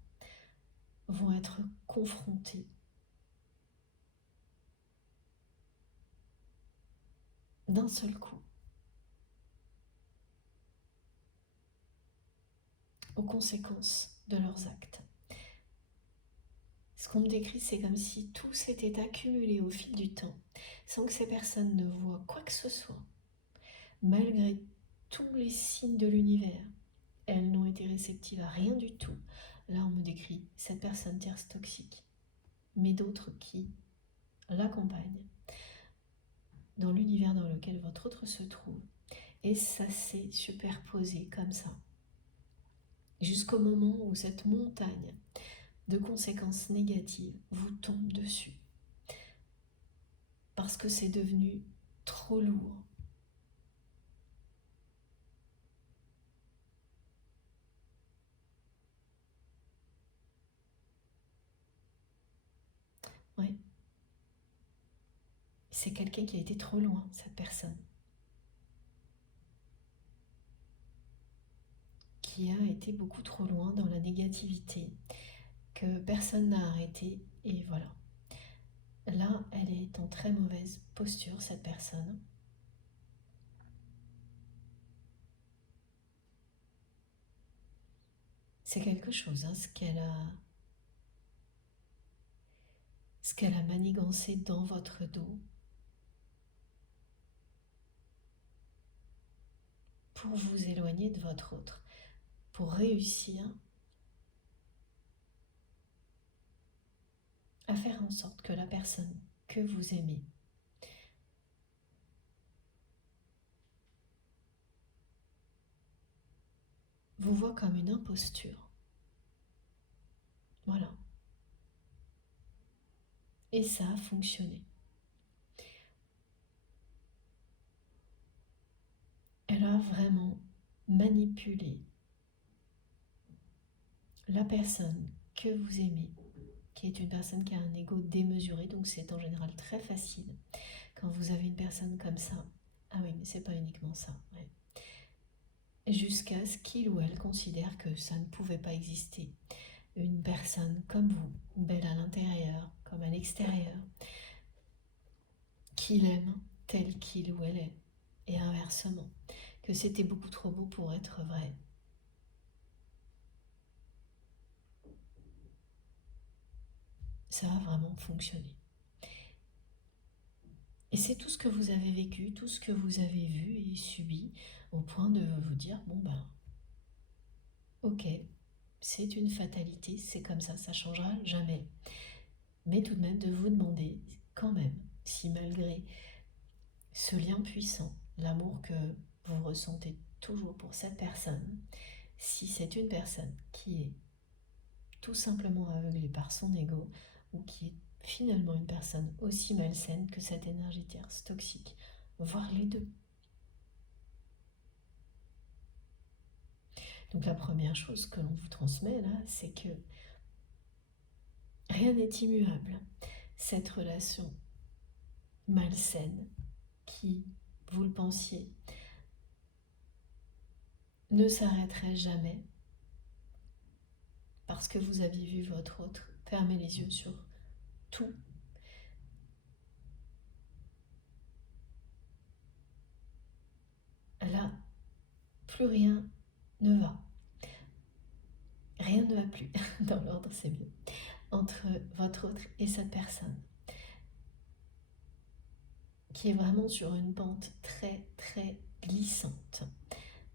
vont être confrontés d'un seul coup aux conséquences de leurs actes. Ce qu'on me décrit, c'est comme si tout s'était accumulé au fil du temps, sans que ces personnes ne voient quoi que ce soit. Malgré tous les signes de l'univers, elles n'ont été réceptives à rien du tout. Là, on me décrit cette personne tierce toxique, mais d'autres qui l'accompagnent dans l'univers dans lequel votre autre se trouve. Et ça s'est superposé comme ça, jusqu'au moment où cette montagne de conséquences négatives vous tombe dessus. Parce que c'est devenu trop lourd. Ouais. C'est quelqu'un qui a été trop loin, cette personne. qui a été beaucoup trop loin dans la négativité, que personne n'a arrêté, et voilà. Là, elle est en très mauvaise posture, cette personne. C'est quelque chose, hein, ce qu'elle a manigancé dans votre dos pour vous éloigner de votre autre, pour réussir à faire en sorte que la personne que vous aimez vous voit comme une imposture. Voilà. Et ça a fonctionné. Elle a vraiment manipulé la personne que vous aimez, qui est une personne qui a un ego démesuré, donc c'est en général très facile quand vous avez une personne comme ça. Ah oui, mais c'est pas uniquement ça. Ouais. Jusqu'à ce qu'il ou elle considère que ça ne pouvait pas exister. Une personne comme vous, belle à l'intérieur comme à l'extérieur, qu'il aime tel qu'il ou elle est, et inversement, que c'était beaucoup trop beau pour être vrai. Ça a vraiment fonctionné. Et c'est tout ce que vous avez vécu, tout ce que vous avez vu et subi, au point de vous dire, bon ben, ok, c'est une fatalité, c'est comme ça changera jamais. Mais tout de même de vous demander, quand même, si malgré ce lien puissant, l'amour que vous ressentez toujours pour cette personne, si c'est une personne qui est tout simplement aveuglée par son ego, ou qui est finalement une personne aussi malsaine que cette énergie tierce toxique, voire les deux. Donc la première chose que l'on vous transmet là, c'est que rien n'est immuable. Cette relation malsaine qui, vous le pensiez, ne s'arrêterait jamais parce que vous aviez vu votre autre fermer les yeux sur tout. Là, plus rien ne va. Rien ne va plus. Dans l'ordre, c'est mieux. Entre votre autre et cette personne, qui est vraiment sur une pente très très glissante.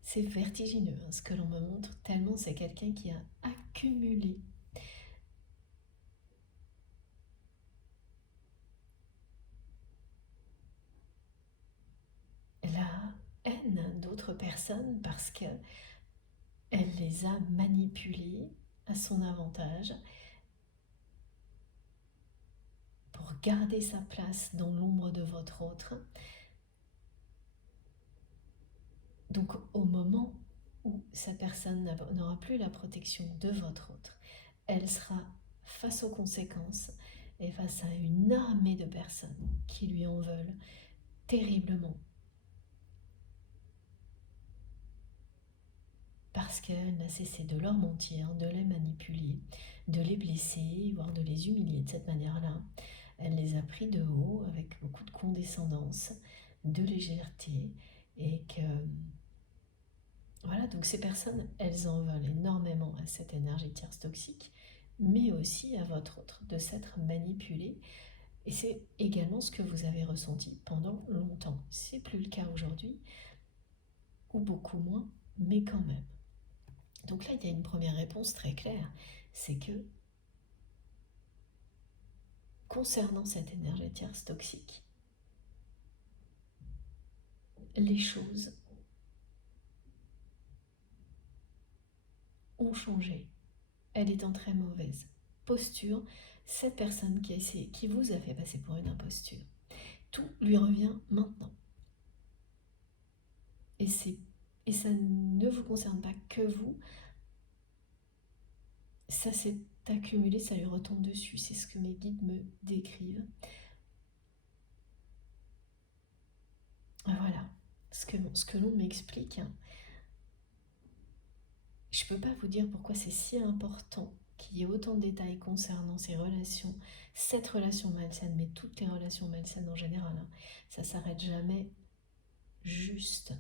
C'est vertigineux hein, ce que l'on me montre, tellement c'est quelqu'un qui a accumulé la haine d'autres personnes parce qu'elle les a manipulées à son avantage pour garder sa place dans l'ombre de votre autre. Donc au moment où cette personne n'aura plus la protection de votre autre, elle sera face aux conséquences et face à une armée de personnes qui lui en veulent terriblement. Parce qu'elle n'a cessé de leur mentir, de les manipuler, de les blesser, voire de les humilier de cette manière-là. Elle les a pris de haut avec beaucoup de condescendance, de légèreté, et que voilà, donc ces personnes, elles en veulent énormément à cette énergie tierce toxique, mais aussi à votre autre, de s'être manipulé. Et c'est également ce que vous avez ressenti pendant longtemps. C'est plus le cas aujourd'hui, ou beaucoup moins, mais quand même. Donc là, il y a une première réponse très claire, c'est que concernant cette énergie tierce toxique, les choses ont changé. Elle est en très mauvaise posture. Cette personne qui vous a fait passer pour une imposture, tout lui revient maintenant. Et ça ne vous concerne pas que vous, ça s'est accumulé, ça lui retombe dessus. C'est ce que mes guides me décrivent. Voilà, ce que l'on m'explique, hein, Je ne peux pas vous dire pourquoi c'est si important qu'il y ait autant de détails concernant ces relations, cette relation malsaine, mais toutes les relations malsaines en général. Hein. Ça ne s'arrête jamais juste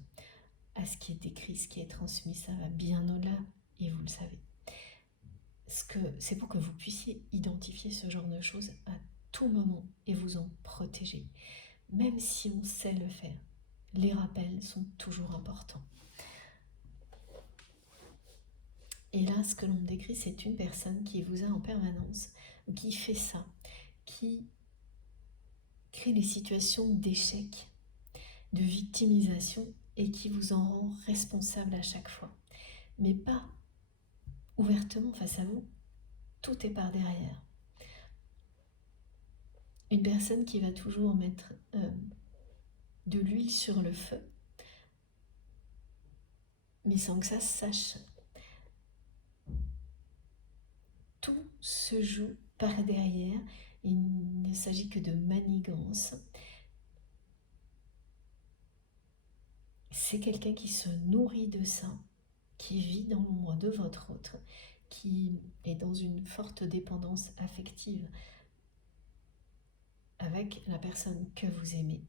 à ce qui est écrit, ce qui est transmis, ça va bien au-delà, et vous le savez. C'est pour que vous puissiez identifier ce genre de choses à tout moment et vous en protéger. Même si on sait le faire, les rappels sont toujours importants. Et là, ce que l'on me décrit, c'est une personne qui vous a en permanence, ou qui fait ça, qui crée des situations d'échec, de victimisation, et qui vous en rend responsable à chaque fois. Mais pas ouvertement face à vous, tout est par derrière. Une personne qui va toujours mettre de l'huile sur le feu, mais sans que ça se sache. Tout se joue par derrière, il ne s'agit que de manigance. C'est quelqu'un qui se nourrit de ça, qui vit dans l'ombre de votre autre, qui est dans une forte dépendance affective avec la personne que vous aimez,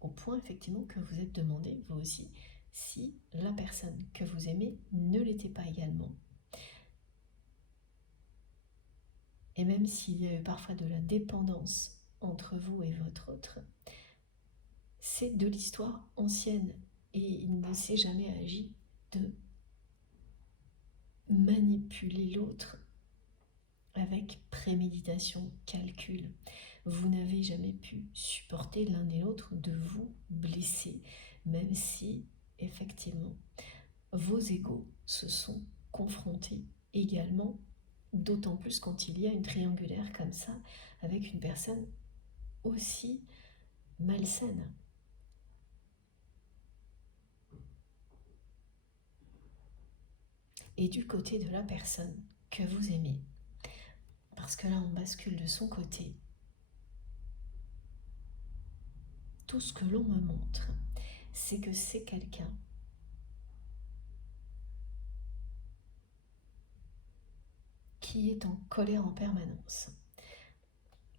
au point effectivement que vous êtes demandé, vous aussi, si la personne que vous aimez ne l'était pas également. Et même s'il y a eu parfois de la dépendance entre vous et votre autre, c'est de l'histoire ancienne et il ne s'est jamais agi de manipuler l'autre avec préméditation, calcul. Vous n'avez jamais pu supporter l'un et l'autre de vous blesser, même si, effectivement, vos égos se sont confrontés également, d'autant plus quand il y a une triangulaire comme ça, avec une personne aussi malsaine. Et du côté de la personne que vous aimez, parce que là on bascule de son côté, tout ce que l'on me montre, c'est que c'est quelqu'un qui est en colère en permanence,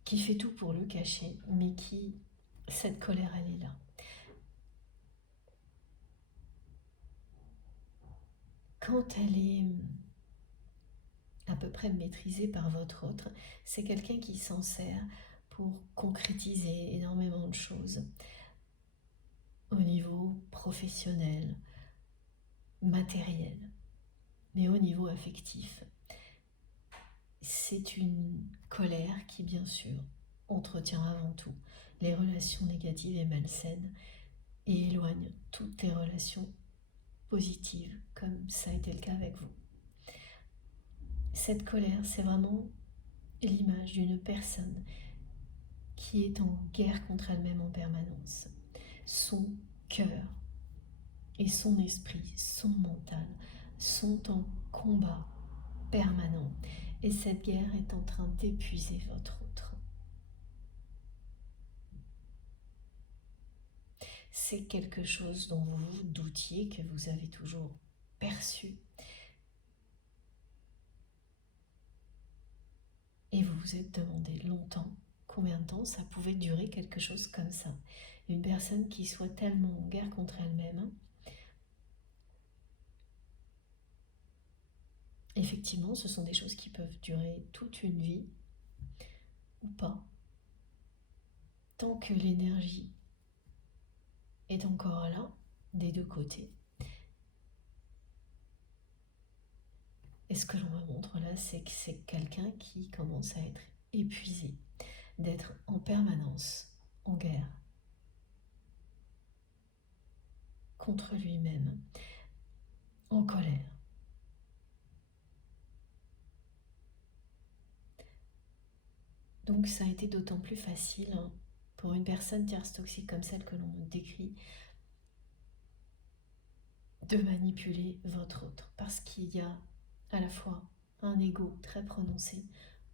qui fait tout pour le cacher, mais qui, cette colère, elle est là. Quand elle est à peu près maîtrisée par votre autre, c'est quelqu'un qui s'en sert pour concrétiser énormément de choses au niveau professionnel, matériel, mais au niveau affectif. C'est une colère qui, bien sûr, entretient avant tout les relations négatives et malsaines et éloigne toutes les relations positives, comme ça a été le cas avec vous. Cette colère, c'est vraiment l'image d'une personne qui est en guerre contre elle-même en permanence. Son cœur et son esprit, son mental sont en combat permanent. Et cette guerre est en train d'épuiser votre autre. C'est quelque chose dont vous vous doutiez, que vous avez toujours perçu. Et vous vous êtes demandé longtemps combien de temps ça pouvait durer quelque chose comme ça. Une personne qui soit tellement en guerre contre elle-même. Effectivement, ce sont des choses qui peuvent durer toute une vie ou pas. Tant que l'énergie est encore là, des deux côtés. Et ce que l'on me montre là, c'est que c'est quelqu'un qui commence à être épuisé, d'être en permanence en guerre contre lui-même, en colère. Donc ça a été d'autant plus facile pour une personne tierce toxique comme celle que l'on me décrit de manipuler votre autre, parce qu'il y a à la fois un ego très prononcé,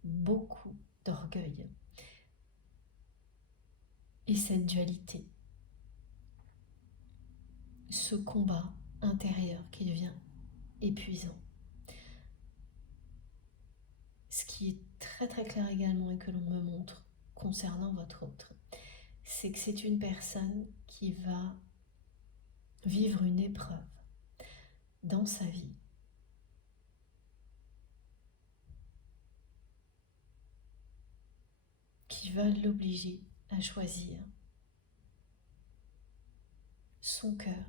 beaucoup d'orgueil et cette dualité, ce combat intérieur qui devient épuisant. qui est très très clair également et que l'on me montre concernant votre autre, c'est que c'est une personne qui va vivre une épreuve dans sa vie qui va l'obliger à choisir son cœur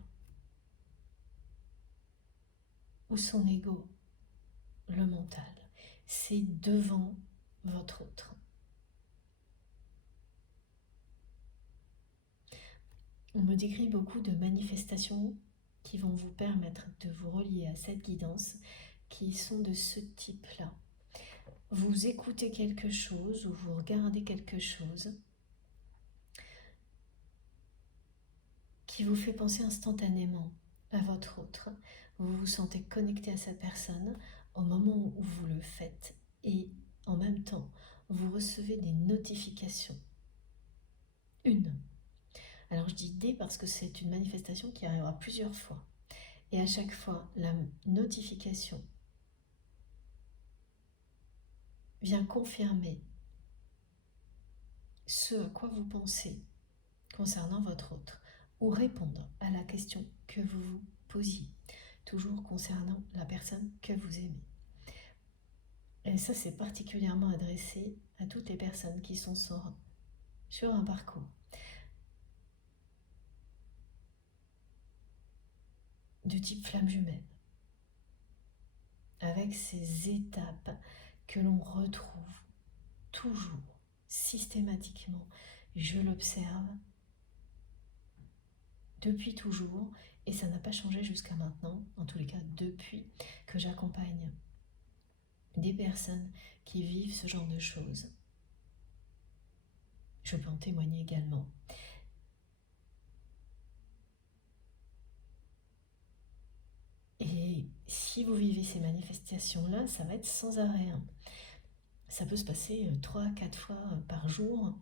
ou son ego, le mental. C'est devant votre autre. On me décrit beaucoup de manifestations qui vont vous permettre de vous relier à cette guidance, qui sont de ce type-là. Vous écoutez quelque chose ou vous regardez quelque chose qui vous fait penser instantanément à votre autre. Vous vous sentez connecté à cette personne au moment où vous le faites et en même temps, vous recevez des notifications. Une. Alors je dis des parce que c'est une manifestation qui arrivera plusieurs fois. Et à chaque fois, la notification vient confirmer ce à quoi vous pensez concernant votre autre ou répondre à la question que vous vous posiez, toujours concernant la personne que vous aimez. Et ça, c'est particulièrement adressé à toutes les personnes qui sont sur un parcours de type flamme jumelle, avec ces étapes que l'on retrouve toujours, systématiquement. Je l'observe depuis toujours et ça n'a pas changé jusqu'à maintenant, en tous les cas depuis que j'accompagne des personnes qui vivent ce genre de choses. Je peux en témoigner également. Et si vous vivez ces manifestations-là, ça va être sans arrêt. Ça peut se passer 3-4 fois par jour.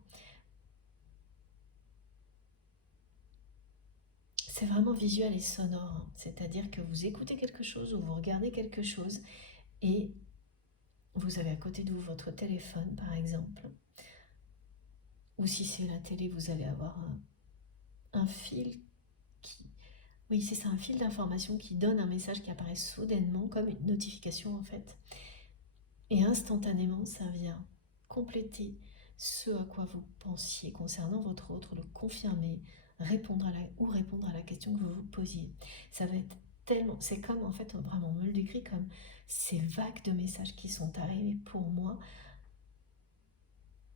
C'est vraiment visuel et sonore, c'est-à-dire que vous écoutez quelque chose ou vous regardez quelque chose et vous avez à côté de vous votre téléphone par exemple, ou si c'est la télé, vous allez avoir un fil qui... Oui, c'est ça, un fil d'information qui donne un message qui apparaît soudainement comme une notification en fait. Et instantanément, ça vient compléter ce à quoi vous pensiez concernant votre autre, le confirmer, répondre à la question que vous vous posiez. Ça va être tellement... C'est comme, en fait, vraiment, on me le décrit comme ces vagues de messages qui sont arrivés pour moi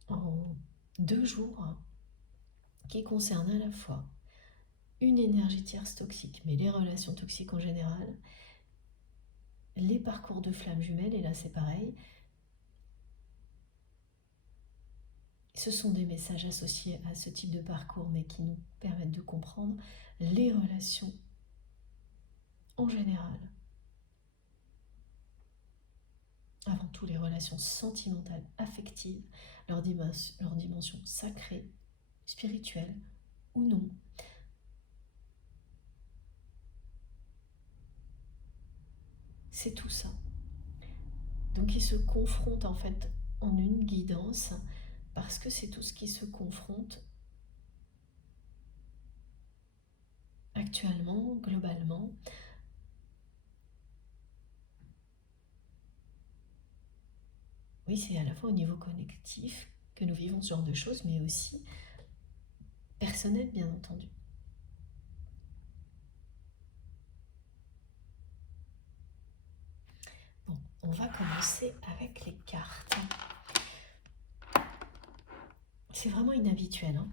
en 2 jours, qui concernent à la fois une énergie tierce toxique, mais les relations toxiques en général, les parcours de flammes jumelles, et là c'est pareil. Ce sont des messages associés à ce type de parcours, mais qui nous permettent de comprendre les relations en général. Avant tout, les relations sentimentales, affectives, leur dimension sacrée, spirituelle ou non. C'est tout ça. Donc ils se confrontent en fait en une guidance, parce que c'est tout ce qui se confronte actuellement, globalement. Oui, c'est à la fois au niveau connectif que nous vivons ce genre de choses, mais aussi personnel, bien entendu. Bon, on va commencer avec les cartes. C'est vraiment inhabituel, hein.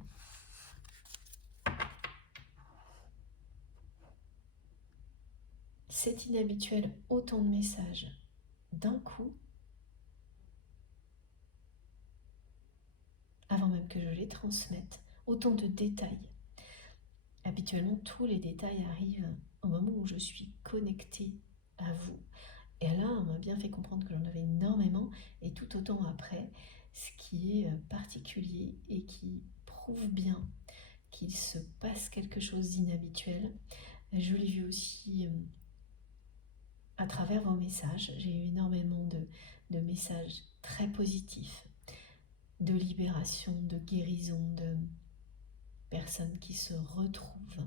C'est inhabituel, autant de messages d'un coup, avant même que je les transmette, autant de détails. Habituellement, tous les détails arrivent au moment où je suis connectée à vous. Et là, on m'a bien fait comprendre que j'en avais énormément, et tout autant après, ce qui est particulier et qui prouve bien qu'il se passe quelque chose d'inhabituel. Je l'ai vu aussi à travers vos messages, j'ai eu énormément de messages très positifs, de libération, de guérison, de personnes qui se retrouvent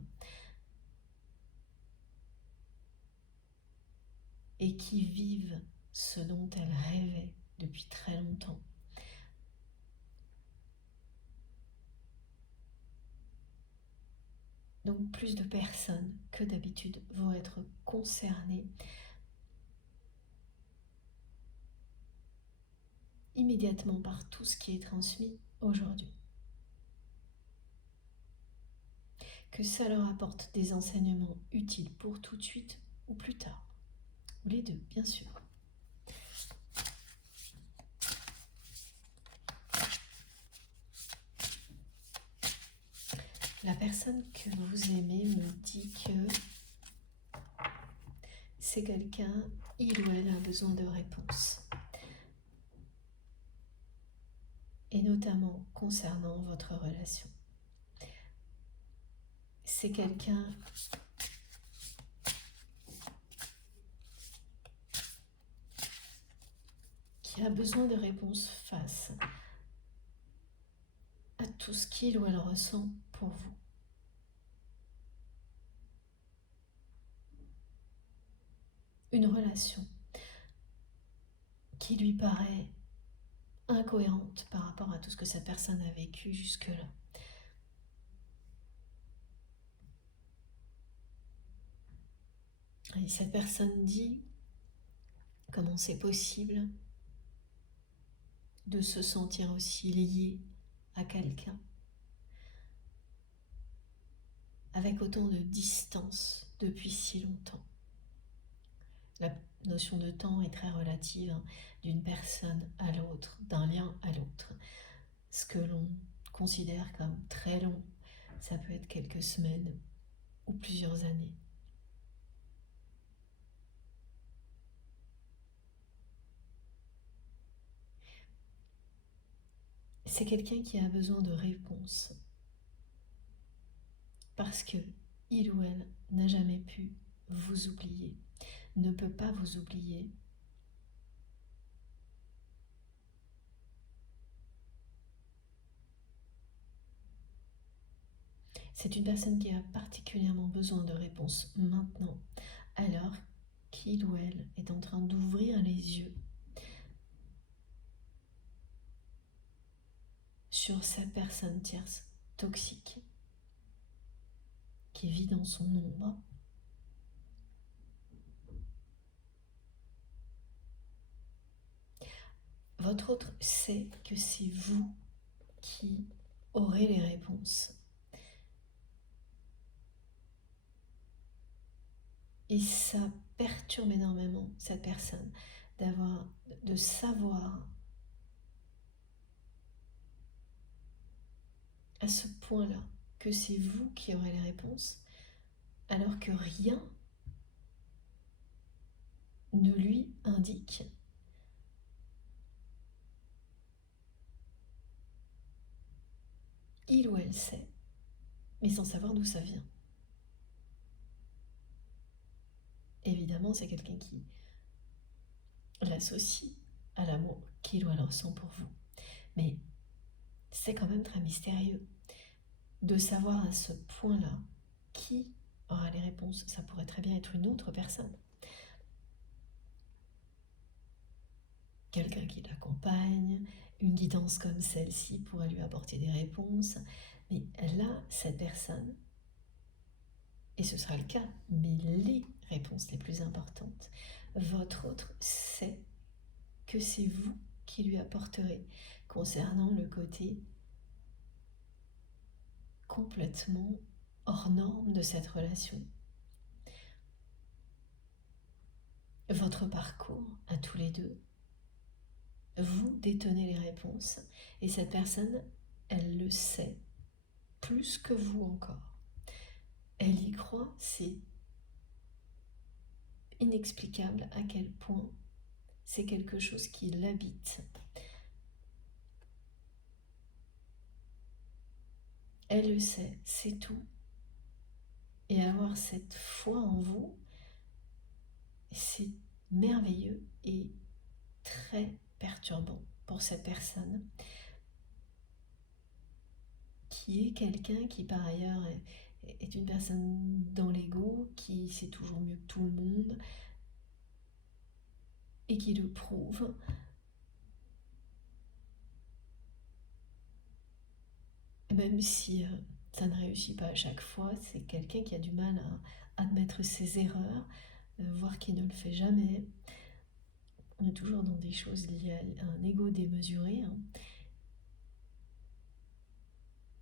et qui vivent ce dont elles rêvaient depuis très longtemps. Donc plus de personnes que d'habitude vont être concernées immédiatement par tout ce qui est transmis aujourd'hui. Que ça leur apporte des enseignements utiles pour tout de suite ou plus tard. Ou les deux, bien sûr. La personne que vous aimez me dit que c'est quelqu'un, il ou elle a besoin de réponses. Et notamment concernant votre relation. C'est quelqu'un qui a besoin de réponses face à tout ce qu'il ou elle ressent pour vous. Une relation qui lui paraît incohérente par rapport à tout ce que cette personne a vécu jusque-là. Et cette personne dit comment c'est possible de se sentir aussi lié à quelqu'un avec autant de distance depuis si longtemps. La notion de temps est très relative, hein, d'une personne à l'autre, d'un lien à l'autre. Ce que l'on considère comme très long, ça peut être quelques semaines ou plusieurs années. C'est quelqu'un qui a besoin de réponses parce que il ou elle n'a jamais pu vous oublier, ne peut pas vous oublier. C'est une personne qui a particulièrement besoin de réponses maintenant, alors qu'il ou elle est en train d'ouvrir les yeux sur cette personne tierce toxique qui vit dans son ombre. Votre autre sait que c'est vous qui aurez les réponses. Et ça perturbe énormément cette personne de savoir à ce point-là que c'est vous qui aurez les réponses, alors que rien ne lui indique il ou elle sait, mais sans savoir d'où ça vient. Évidemment, c'est quelqu'un qui l'associe à l'amour qu'il ou elle ressent pour vous. Mais c'est quand même très mystérieux de savoir à ce point-là qui aura les réponses. Ça pourrait très bien être une autre personne. Quelqu'un qui l'accompagne, une guidance comme celle-ci pourrait lui apporter des réponses. Mais là, cette personne, et ce sera le cas, mais les réponses les plus importantes, votre autre sait que c'est vous qui lui apporterez concernant le côté complètement hors norme de cette relation. Votre parcours à tous les deux, vous détenez les réponses et cette personne, elle le sait plus que vous encore. Elle y croit, c'est inexplicable à quel point c'est quelque chose qui l'habite. Elle le sait, c'est tout. Et avoir cette foi en vous, c'est merveilleux et très perturbant pour cette personne, qui est quelqu'un qui par ailleurs est une personne dans l'ego, qui sait toujours mieux que tout le monde et qui le prouve, même si ça ne réussit pas à chaque fois. C'est quelqu'un qui a du mal à admettre ses erreurs, voire qui ne le fait jamais. On est toujours dans des choses liées à un ego démesuré, hein.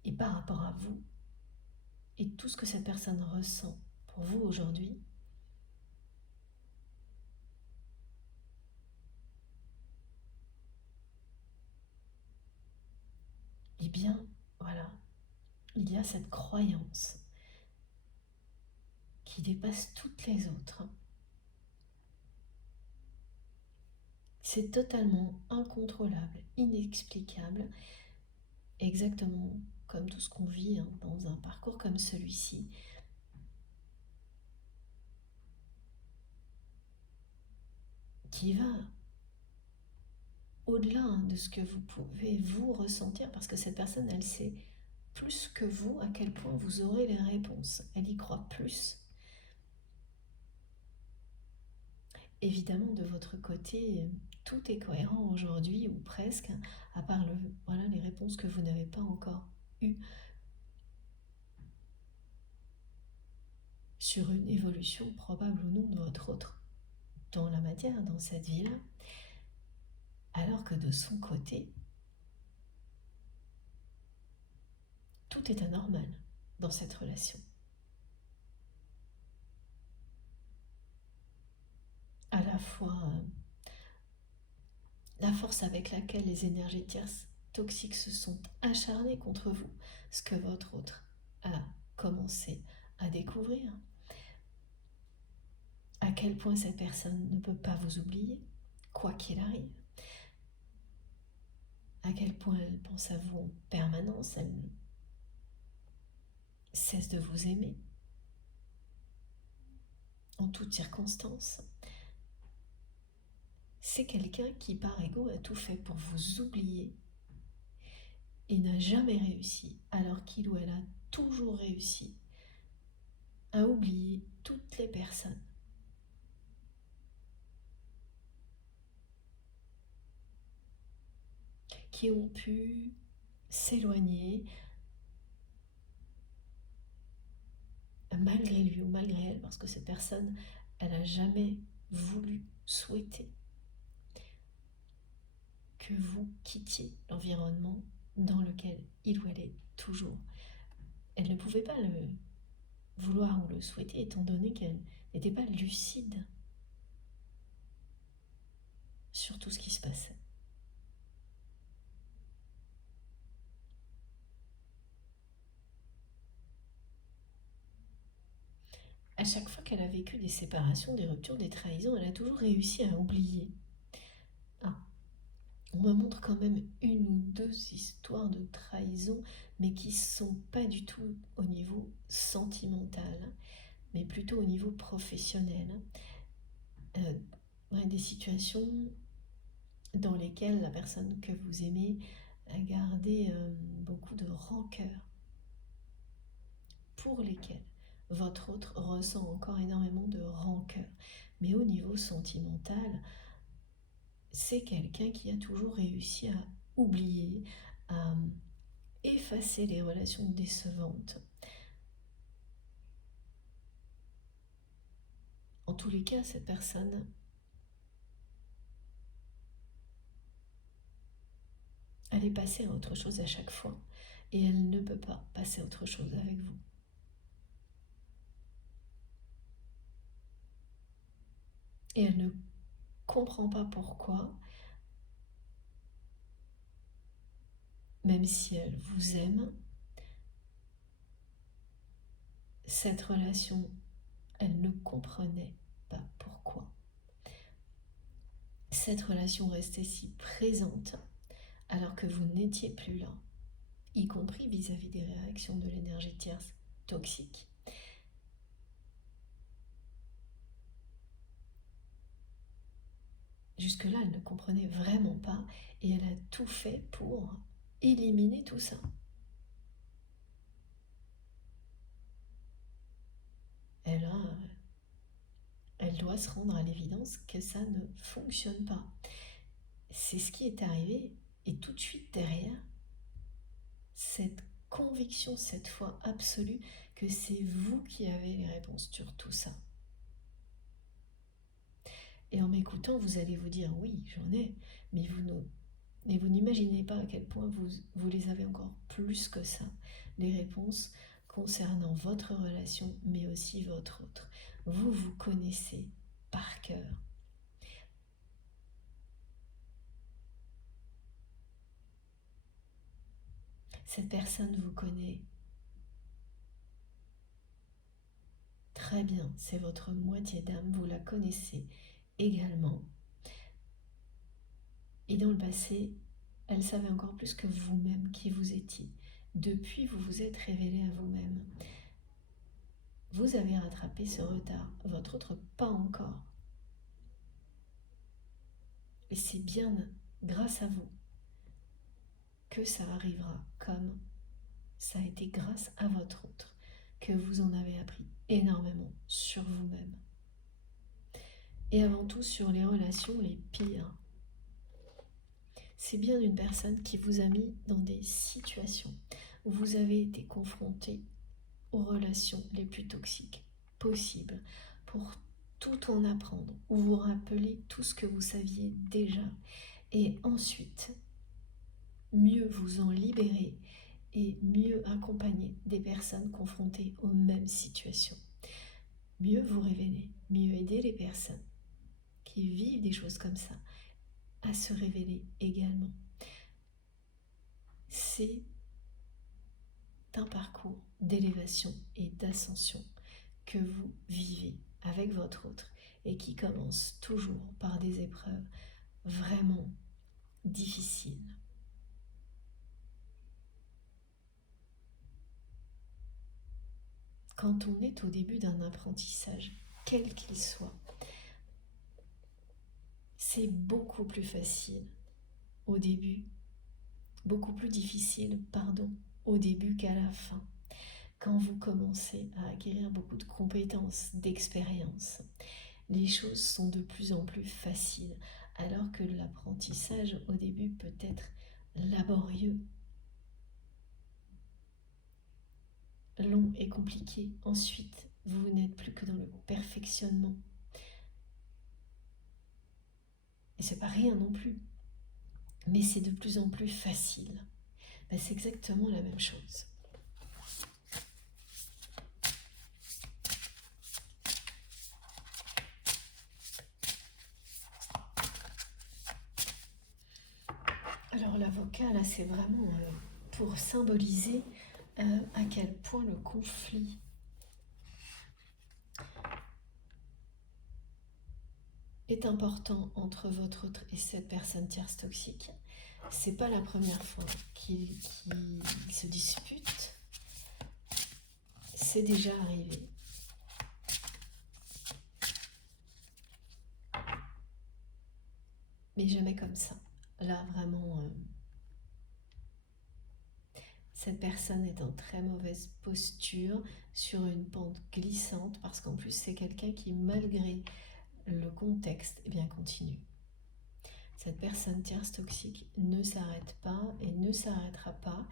Et par rapport à vous et tout ce que cette personne ressent pour vous aujourd'hui, eh bien, voilà, il y a cette croyance qui dépasse toutes les autres. C'est totalement incontrôlable, inexplicable, exactement comme tout ce qu'on vit, hein, dans un parcours comme celui-ci, qui va au-delà, hein, de ce que vous pouvez vous ressentir, parce que cette personne, elle sait plus que vous à quel point vous aurez les réponses. Elle y croit plus. Évidemment, de votre côté, tout est cohérent aujourd'hui, ou presque, à part voilà, les réponses que vous n'avez pas encore eues sur une évolution probable ou non de votre autre dans la matière, dans cette vie-là. Alors que de son côté, tout est anormal dans cette relation. À la fois la force avec laquelle les énergies tierces toxiques se sont acharnées contre vous, ce que votre autre a commencé à découvrir, à quel point cette personne ne peut pas vous oublier, quoi qu'il arrive, à quel point elle pense à vous en permanence, elle ne cesse de vous aimer en toutes circonstances. C'est quelqu'un qui par ego a tout fait pour vous oublier et n'a jamais réussi, alors qu'il ou elle a toujours réussi à oublier toutes les personnes qui ont pu s'éloigner malgré lui ou malgré elle, parce que cette personne, elle n'a jamais voulu, souhaité que vous quittiez l'environnement dans lequel il ou elle est toujours. Elle ne pouvait pas le vouloir ou le souhaiter, étant donné qu'elle n'était pas lucide sur tout ce qui se passait. À chaque fois qu'elle a vécu des séparations, des ruptures, des trahisons, elle a toujours réussi à oublier. Ah, on me montre quand même une ou deux histoires de trahison, mais qui ne sont pas du tout au niveau sentimental, mais plutôt au niveau professionnel. Des situations dans lesquelles la personne que vous aimez a gardé beaucoup de rancœur, pour lesquelles votre autre ressent encore énormément de rancœur. Mais au niveau sentimental, c'est quelqu'un qui a toujours réussi à oublier, à effacer les relations décevantes. En tous les cas, cette personne, elle est passée à autre chose à chaque fois, et elle ne peut pas passer à autre chose avec vous. Et elle ne comprend pas pourquoi, même si elle vous aime, cette relation, elle ne comprenait pas pourquoi cette relation restait si présente alors que vous n'étiez plus là, y compris vis-à-vis des réactions de l'énergie tierce toxique. Jusque-là, elle ne comprenait vraiment pas et elle a tout fait pour éliminer tout ça. Elle doit se rendre à l'évidence que ça ne fonctionne pas. C'est ce qui est arrivé et tout de suite derrière, cette conviction, cette foi absolue que c'est vous qui avez les réponses sur tout ça. Et en m'écoutant, vous allez vous dire oui, j'en ai, mais vous n'imaginez pas à quel point vous les avez encore plus que ça, les réponses concernant votre relation, mais aussi votre autre. Vous vous connaissez par cœur. Cette personne vous connaît très bien, c'est votre moitié d'âme, vous la connaissez également. Et dans le passé, elle savait encore plus que vous-même qui vous étiez. Depuis, vous vous êtes révélé à vous-même. Vous avez rattrapé ce retard, votre autre pas encore. Et c'est bien grâce à vous que ça arrivera, comme ça a été grâce à votre autre que vous en avez appris énormément sur vous-même. Et avant tout sur les relations les pires. C'est bien une personne qui vous a mis dans des situations où vous avez été confronté aux relations les plus toxiques possibles pour tout en apprendre ou vous rappeler tout ce que vous saviez déjà et ensuite mieux vous en libérer et mieux accompagner des personnes confrontées aux mêmes situations. Mieux vous révéler, mieux aider les personnes qui vivent des choses comme ça à se révéler également. C'est un parcours d'élévation et d'ascension que vous vivez avec votre autre et qui commence toujours par des épreuves vraiment difficiles. Quand on est au début d'un apprentissage, quel qu'il soit, c'est beaucoup plus facile au début, beaucoup plus difficile, au début qu'à la fin. Quand vous commencez à acquérir beaucoup de compétences, d'expérience, les choses sont de plus en plus faciles, alors que l'apprentissage au début peut être laborieux, long et compliqué. Ensuite, vous n'êtes plus que dans le perfectionnement. Et c'est pas rien non plus. Mais c'est de plus en plus facile. Ben, c'est exactement la même chose. Alors l'avocat, là, c'est vraiment pour symboliser à quel point le conflit est important entre votre autre et cette personne tierce toxique. C'est pas la première fois qu'ils se disputent. C'est déjà arrivé. Mais jamais comme ça. Là, vraiment, cette personne est en très mauvaise posture, sur une pente glissante, parce qu'en plus, c'est quelqu'un qui, malgré le contexte, eh bien, continue. Cette personne tierce toxique ne s'arrête pas et ne s'arrêtera pas,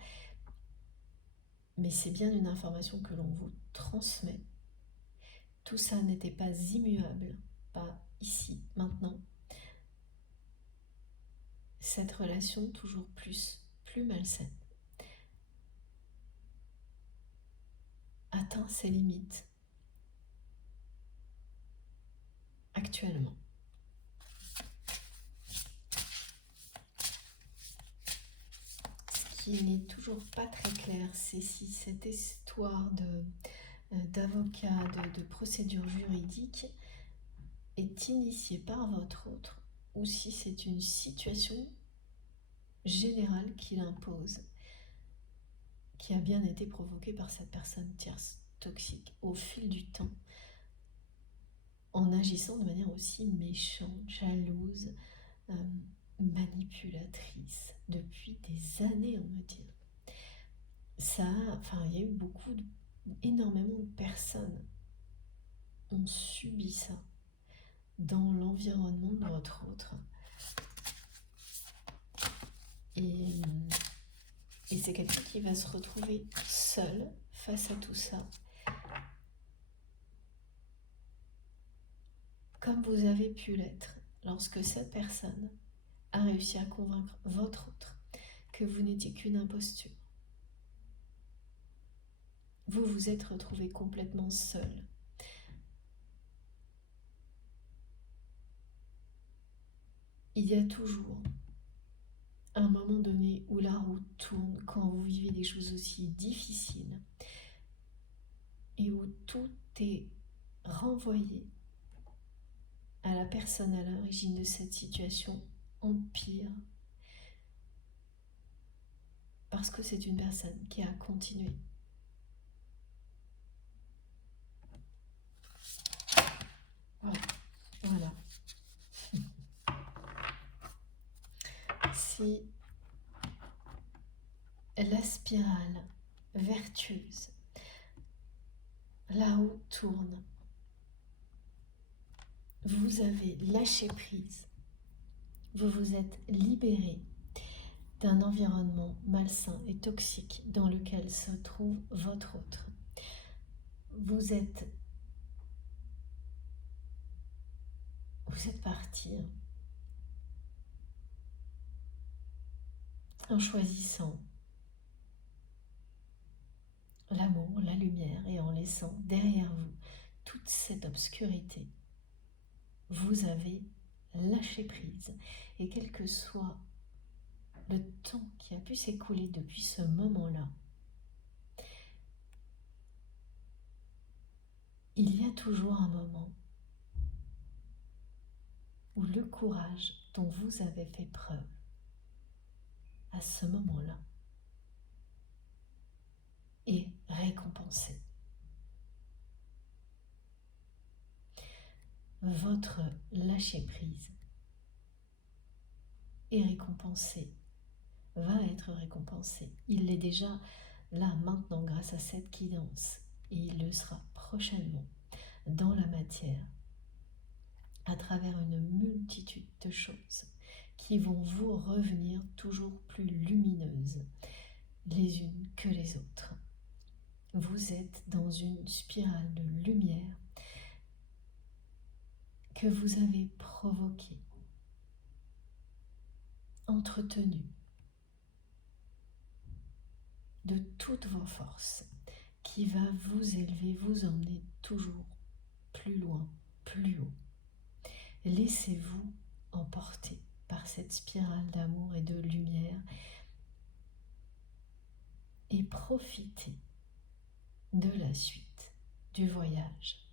mais c'est bien une information que l'on vous transmet. Tout ça n'était pas immuable, pas ici, maintenant. Cette relation toujours plus malsaine atteint ses limites actuellement. Ce qui n'est toujours pas très clair, c'est si cette histoire d'avocat, de procédure juridique est initiée par votre autre ou si c'est une situation générale qu'il impose, qui a bien été provoquée par cette personne tierce toxique au fil du temps, en agissant de manière aussi méchante, jalouse, euh, manipulatrice depuis des années, on me dit. Ça, enfin, il y a eu énormément de personnes ont subi ça dans l'environnement de votre autre. Et, et c'est quelqu'un qui va se retrouver seul face à tout ça. Comme vous avez pu l'être lorsque cette personne a réussi à convaincre votre autre que vous n'étiez qu'une imposture. Vous vous êtes retrouvé complètement seul. Il y a toujours un moment donné où la roue tourne quand vous vivez des choses aussi difficiles et où tout est renvoyé à la personne à l'origine de cette situation empire parce que c'est une personne qui a continué. Voilà. Si la spirale vertueuse, la roue tourne, vous avez lâché prise, vous vous êtes libéré d'un environnement malsain et toxique dans lequel se trouve votre autre. Vous êtes parti en choisissant l'amour, la lumière et en laissant derrière vous toute cette obscurité. Vous avez lâché prise et quel que soit le temps qui a pu s'écouler depuis ce moment-là, il y a toujours un moment où le courage dont vous avez fait preuve à ce moment-là est récompensé. Votre lâcher-prise est récompensé, va être récompensé. Il l'est déjà là, maintenant, grâce à cette guidance, et il le sera prochainement dans la matière, à travers une multitude de choses qui vont vous revenir toujours plus lumineuses les unes que les autres. Vous êtes dans une spirale de lumière que vous avez provoquée, entretenue de toutes vos forces, qui va vous élever, vous emmener toujours plus loin, plus haut. Laissez-vous emporter par cette spirale d'amour et de lumière et profitez de la suite du voyage.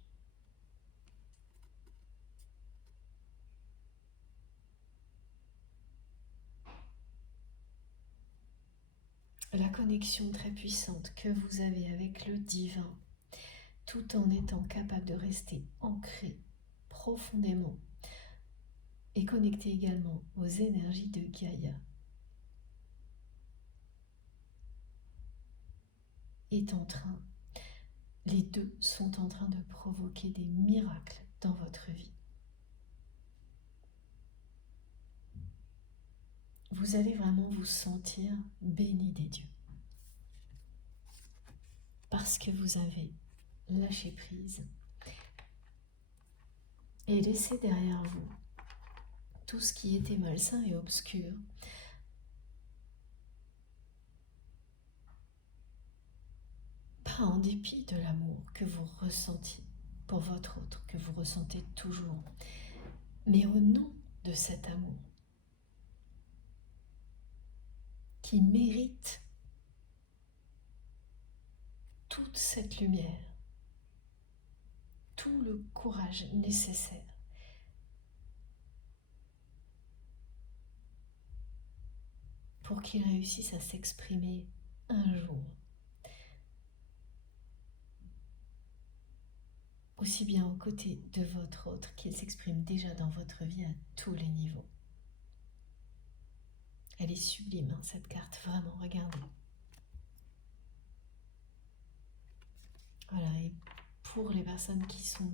La connexion très puissante que vous avez avec le divin, tout en étant capable de rester ancré profondément et connecté également aux énergies de Gaïa, les deux sont en train de provoquer des miracles dans votre vie. Vous allez vraiment vous sentir béni des dieux parce que vous avez lâché prise et laissé derrière vous tout ce qui était malsain et obscur, pas en dépit de l'amour que vous ressentiez pour votre autre, que vous ressentez toujours, mais au nom de cet amour qui mérite toute cette lumière, tout le courage nécessaire pour qu'il réussisse à s'exprimer un jour, aussi bien aux côtés de votre autre qu'il s'exprime déjà dans votre vie à tous les niveaux. Elle est sublime, hein, cette carte, vraiment, regardez. Voilà, et pour les personnes qui sont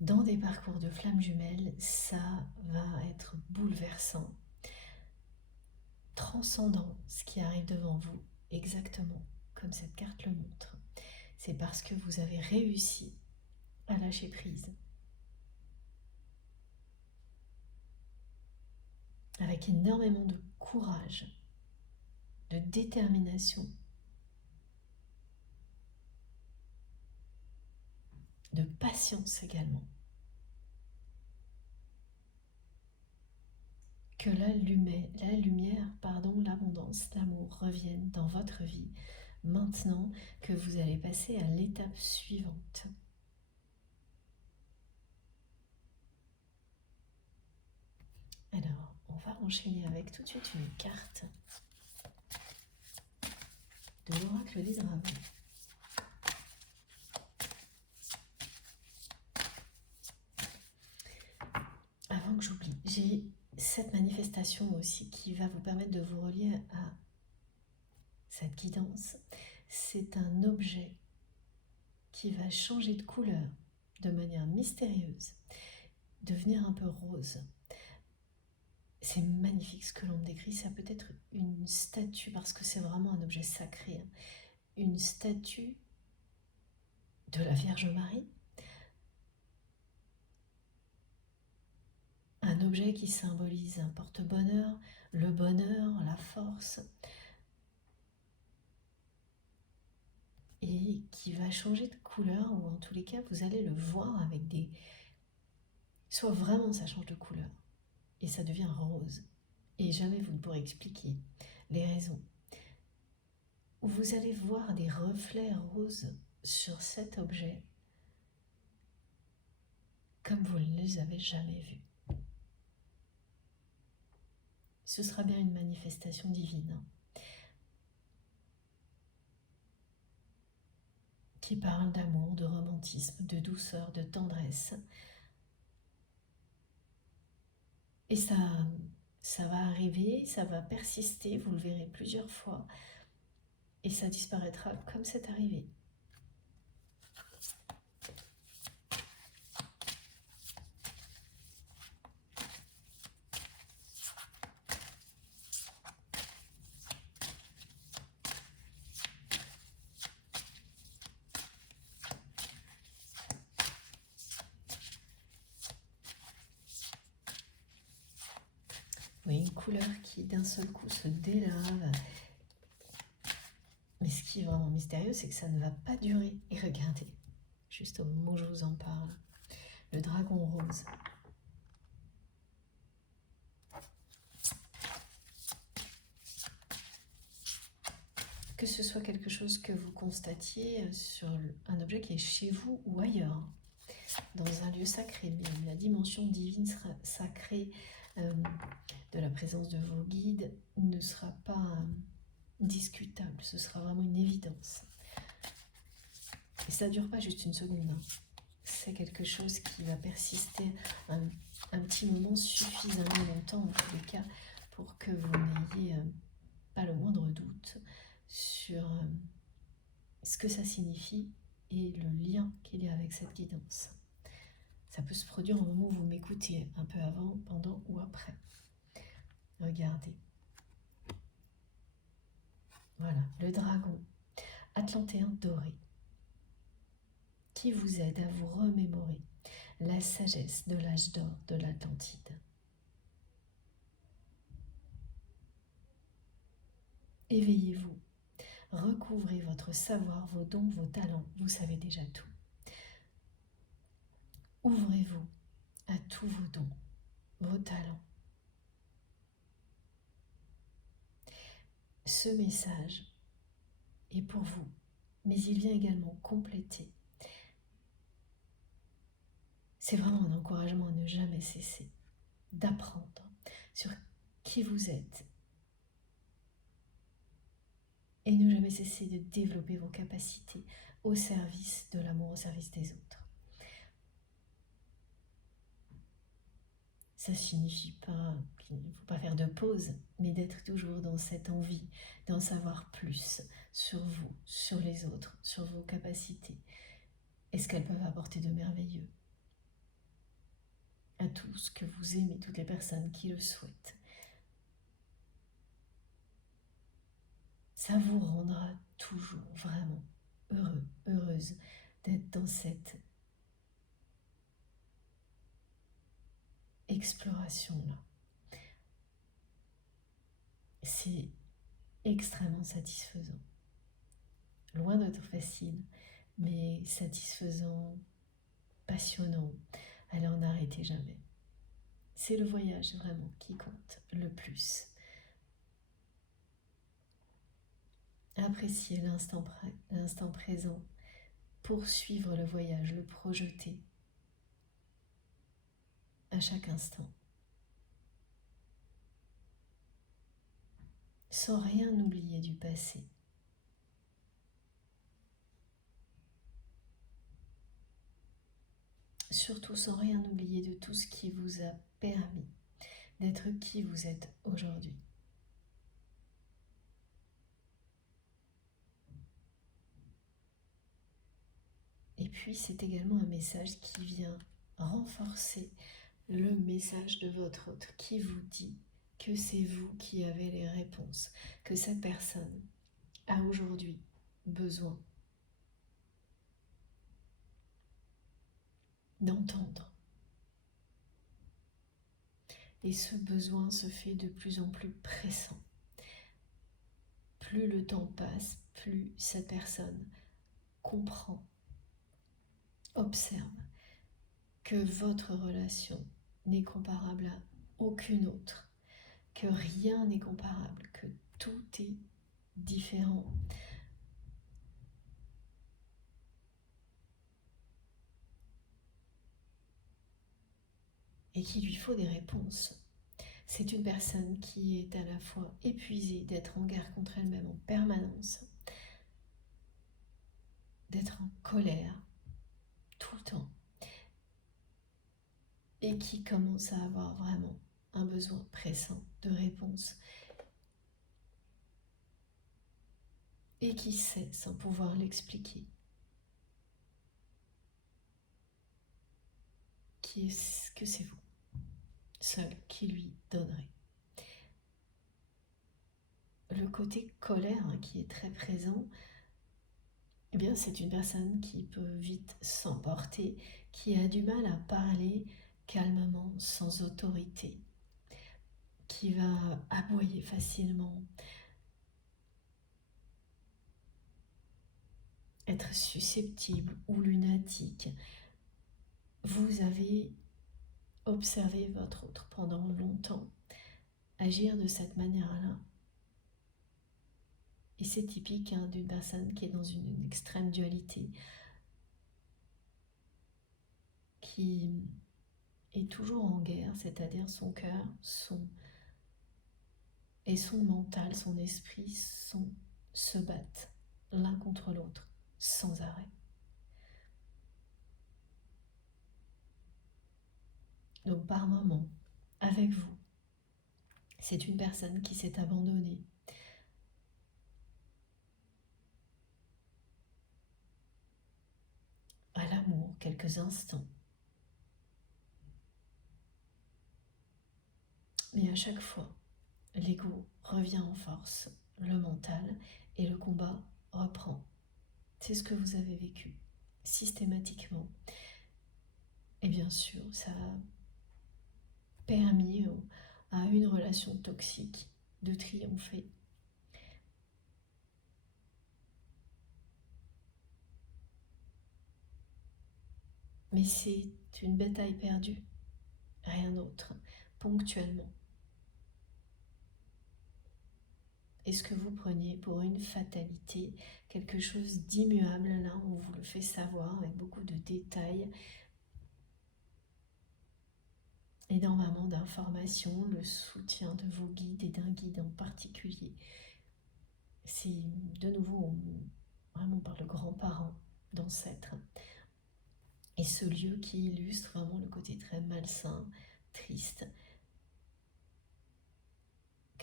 dans des parcours de flammes jumelles, ça va être bouleversant, transcendant ce qui arrive devant vous, exactement comme cette carte le montre. C'est parce que vous avez réussi à lâcher prise, avec énormément de courage, de détermination, de patience également, que la lumière, l'abondance, l'amour reviennent dans votre vie maintenant que vous allez passer à l'étape suivante. Alors, on va enchaîner avec tout de suite une carte de l'oracle des dragons. Avant que j'oublie, j'ai cette manifestation aussi qui va vous permettre de vous relier à cette guidance. C'est un objet qui va changer de couleur de manière mystérieuse, devenir un peu rose. C'est magnifique ce que l'on me décrit, ça peut être une statue parce que c'est vraiment un objet sacré, hein. Une statue de la Vierge Marie, un objet qui symbolise un porte-bonheur, le bonheur, la force, et qui va changer de couleur, ou en tous les cas vous allez le voir avec des... Soit vraiment ça change de couleur et ça devient rose, et jamais vous ne pourrez expliquer les raisons. Vous allez voir des reflets roses sur cet objet comme vous ne les avez jamais vus. Ce sera bien une manifestation divine qui parle d'amour, de romantisme, de douceur, de tendresse. Et ça va arriver, ça va persister, vous le verrez plusieurs fois, et ça disparaîtra comme c'est arrivé. Oui, une couleur qui d'un seul coup se délave. Mais ce qui est vraiment mystérieux, c'est que ça ne va pas durer. Et regardez, juste au moment où je vous en parle, le dragon rose. Que ce soit quelque chose que vous constatiez sur un objet qui est chez vous ou ailleurs, dans un lieu sacré, mais la dimension divine sacrée de la présence de vos guides ne sera pas discutable, ce sera vraiment une évidence. Et ça ne dure pas juste une seconde, hein. C'est quelque chose qui va persister un petit moment, suffisamment longtemps en tous les cas, pour que vous n'ayez pas le moindre doute sur ce que ça signifie et le lien qu'il y a avec cette guidance. Ça peut se produire au moment où vous m'écoutez, un peu avant, pendant ou après. Regardez. Voilà, le dragon atlantéen doré qui vous aide à vous remémorer la sagesse de l'âge d'or de l'Atlantide. Éveillez-vous, recouvrez votre savoir, vos dons, vos talents, vous savez déjà tout. Ouvrez-vous à tous vos dons, vos talents. Ce message est pour vous, mais il vient également compléter. C'est vraiment un encouragement à ne jamais cesser d'apprendre sur qui vous êtes et ne jamais cesser de développer vos capacités au service de l'amour, au service des autres. Ça ne signifie pas qu'il ne faut pas faire de pause, mais d'être toujours dans cette envie d'en savoir plus sur vous, sur les autres, sur vos capacités et ce qu'elles peuvent apporter de merveilleux à tout ce que vous aimez, toutes les personnes qui le souhaitent. Ça vous rendra toujours vraiment heureux, heureuse d'être dans cette exploration-là. C'est extrêmement satisfaisant. Loin d'être facile, mais satisfaisant, passionnant. Allez, en arrêtez jamais. C'est le voyage vraiment qui compte le plus. Appréciez l'instant présent, poursuivre le voyage, le projeter à chaque instant. Sans rien oublier du passé. Surtout sans rien oublier de tout ce qui vous a permis d'être qui vous êtes aujourd'hui. Et puis c'est également un message qui vient renforcer le message de votre autre, qui vous dit que c'est vous qui avez les réponses, que cette personne a aujourd'hui besoin d'entendre. Et ce besoin se fait de plus en plus pressant. Plus le temps passe, plus cette personne comprend, observe que votre relation n'est comparable à aucune autre, que rien n'est comparable, que tout est différent. Et qu'il lui faut des réponses. C'est une personne qui est à la fois épuisée d'être en guerre contre elle-même en permanence, d'être en colère tout le temps, et qui commence à avoir vraiment un besoin pressant de réponse, et qui sait, sans pouvoir l'expliquer, que c'est vous, seul, qui lui donnerez. Le côté colère qui est très présent, eh bien c'est une personne qui peut vite s'emporter, qui a du mal à parler calmement, sans autorité, qui va aboyer facilement, être susceptible ou lunatique. Vous avez observé votre autre pendant longtemps agir de cette manière-là. Et c'est typique d'une personne qui est dans une extrême dualité, qui est toujours en guerre, c'est-à-dire son cœur, son mental, son esprit se battent l'un contre l'autre sans arrêt. Donc par moment, avec vous, c'est une personne qui s'est abandonnée à l'amour quelques instants. Mais à chaque fois, l'ego revient en force, le mental, et le combat reprend. C'est ce que vous avez vécu systématiquement. Et bien sûr, ça a permis à une relation toxique de triompher. Mais c'est une bataille perdue, rien d'autre, ponctuellement. Est-ce que vous preniez pour une fatalité, quelque chose d'immuable? Là, on vous le fait savoir avec beaucoup de détails, énormément d'informations, le soutien de vos guides et d'un guide en particulier. C'est de nouveau vraiment par le grand-parent d'ancêtre. Et ce lieu qui illustre vraiment le côté très malsain, triste,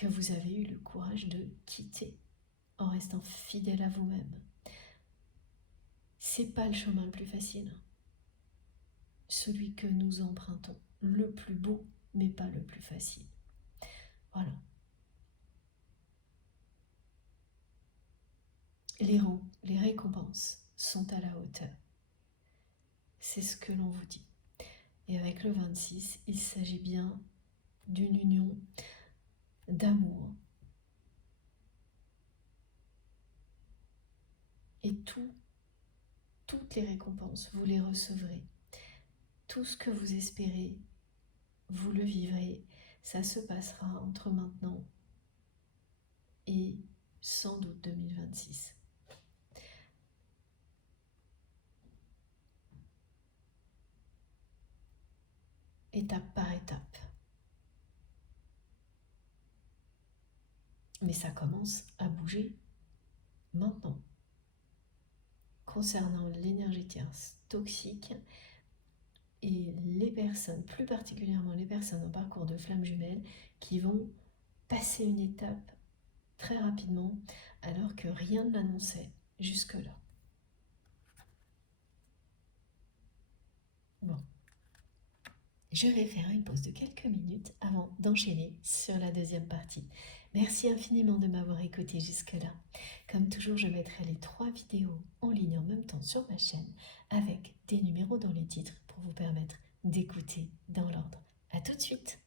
que vous avez eu le courage de quitter en restant fidèle à vous-même. C'est pas le chemin le plus facile, celui que nous empruntons, le plus beau, mais pas le plus facile. Voilà. Les récompenses sont à la hauteur. C'est ce que l'on vous dit. Et avec le 26, il s'agit bien d'une union d'amour. Et toutes les récompenses, vous les recevrez. Tout ce que vous espérez, vous le vivrez. Ça se passera entre maintenant et sans doute 2026. Étape par étape. Mais ça commence à bouger maintenant. Concernant l'énergie toxique et les personnes, plus particulièrement les personnes en parcours de flamme jumelle, qui vont passer une étape très rapidement alors que rien ne l'annonçait jusque-là. Bon. Je vais faire une pause de quelques minutes avant d'enchaîner sur la deuxième partie. Merci infiniment de m'avoir écouté jusque-là. Comme toujours, je mettrai les 3 vidéos en ligne en même temps sur ma chaîne avec des numéros dans les titres pour vous permettre d'écouter dans l'ordre. À tout de suite!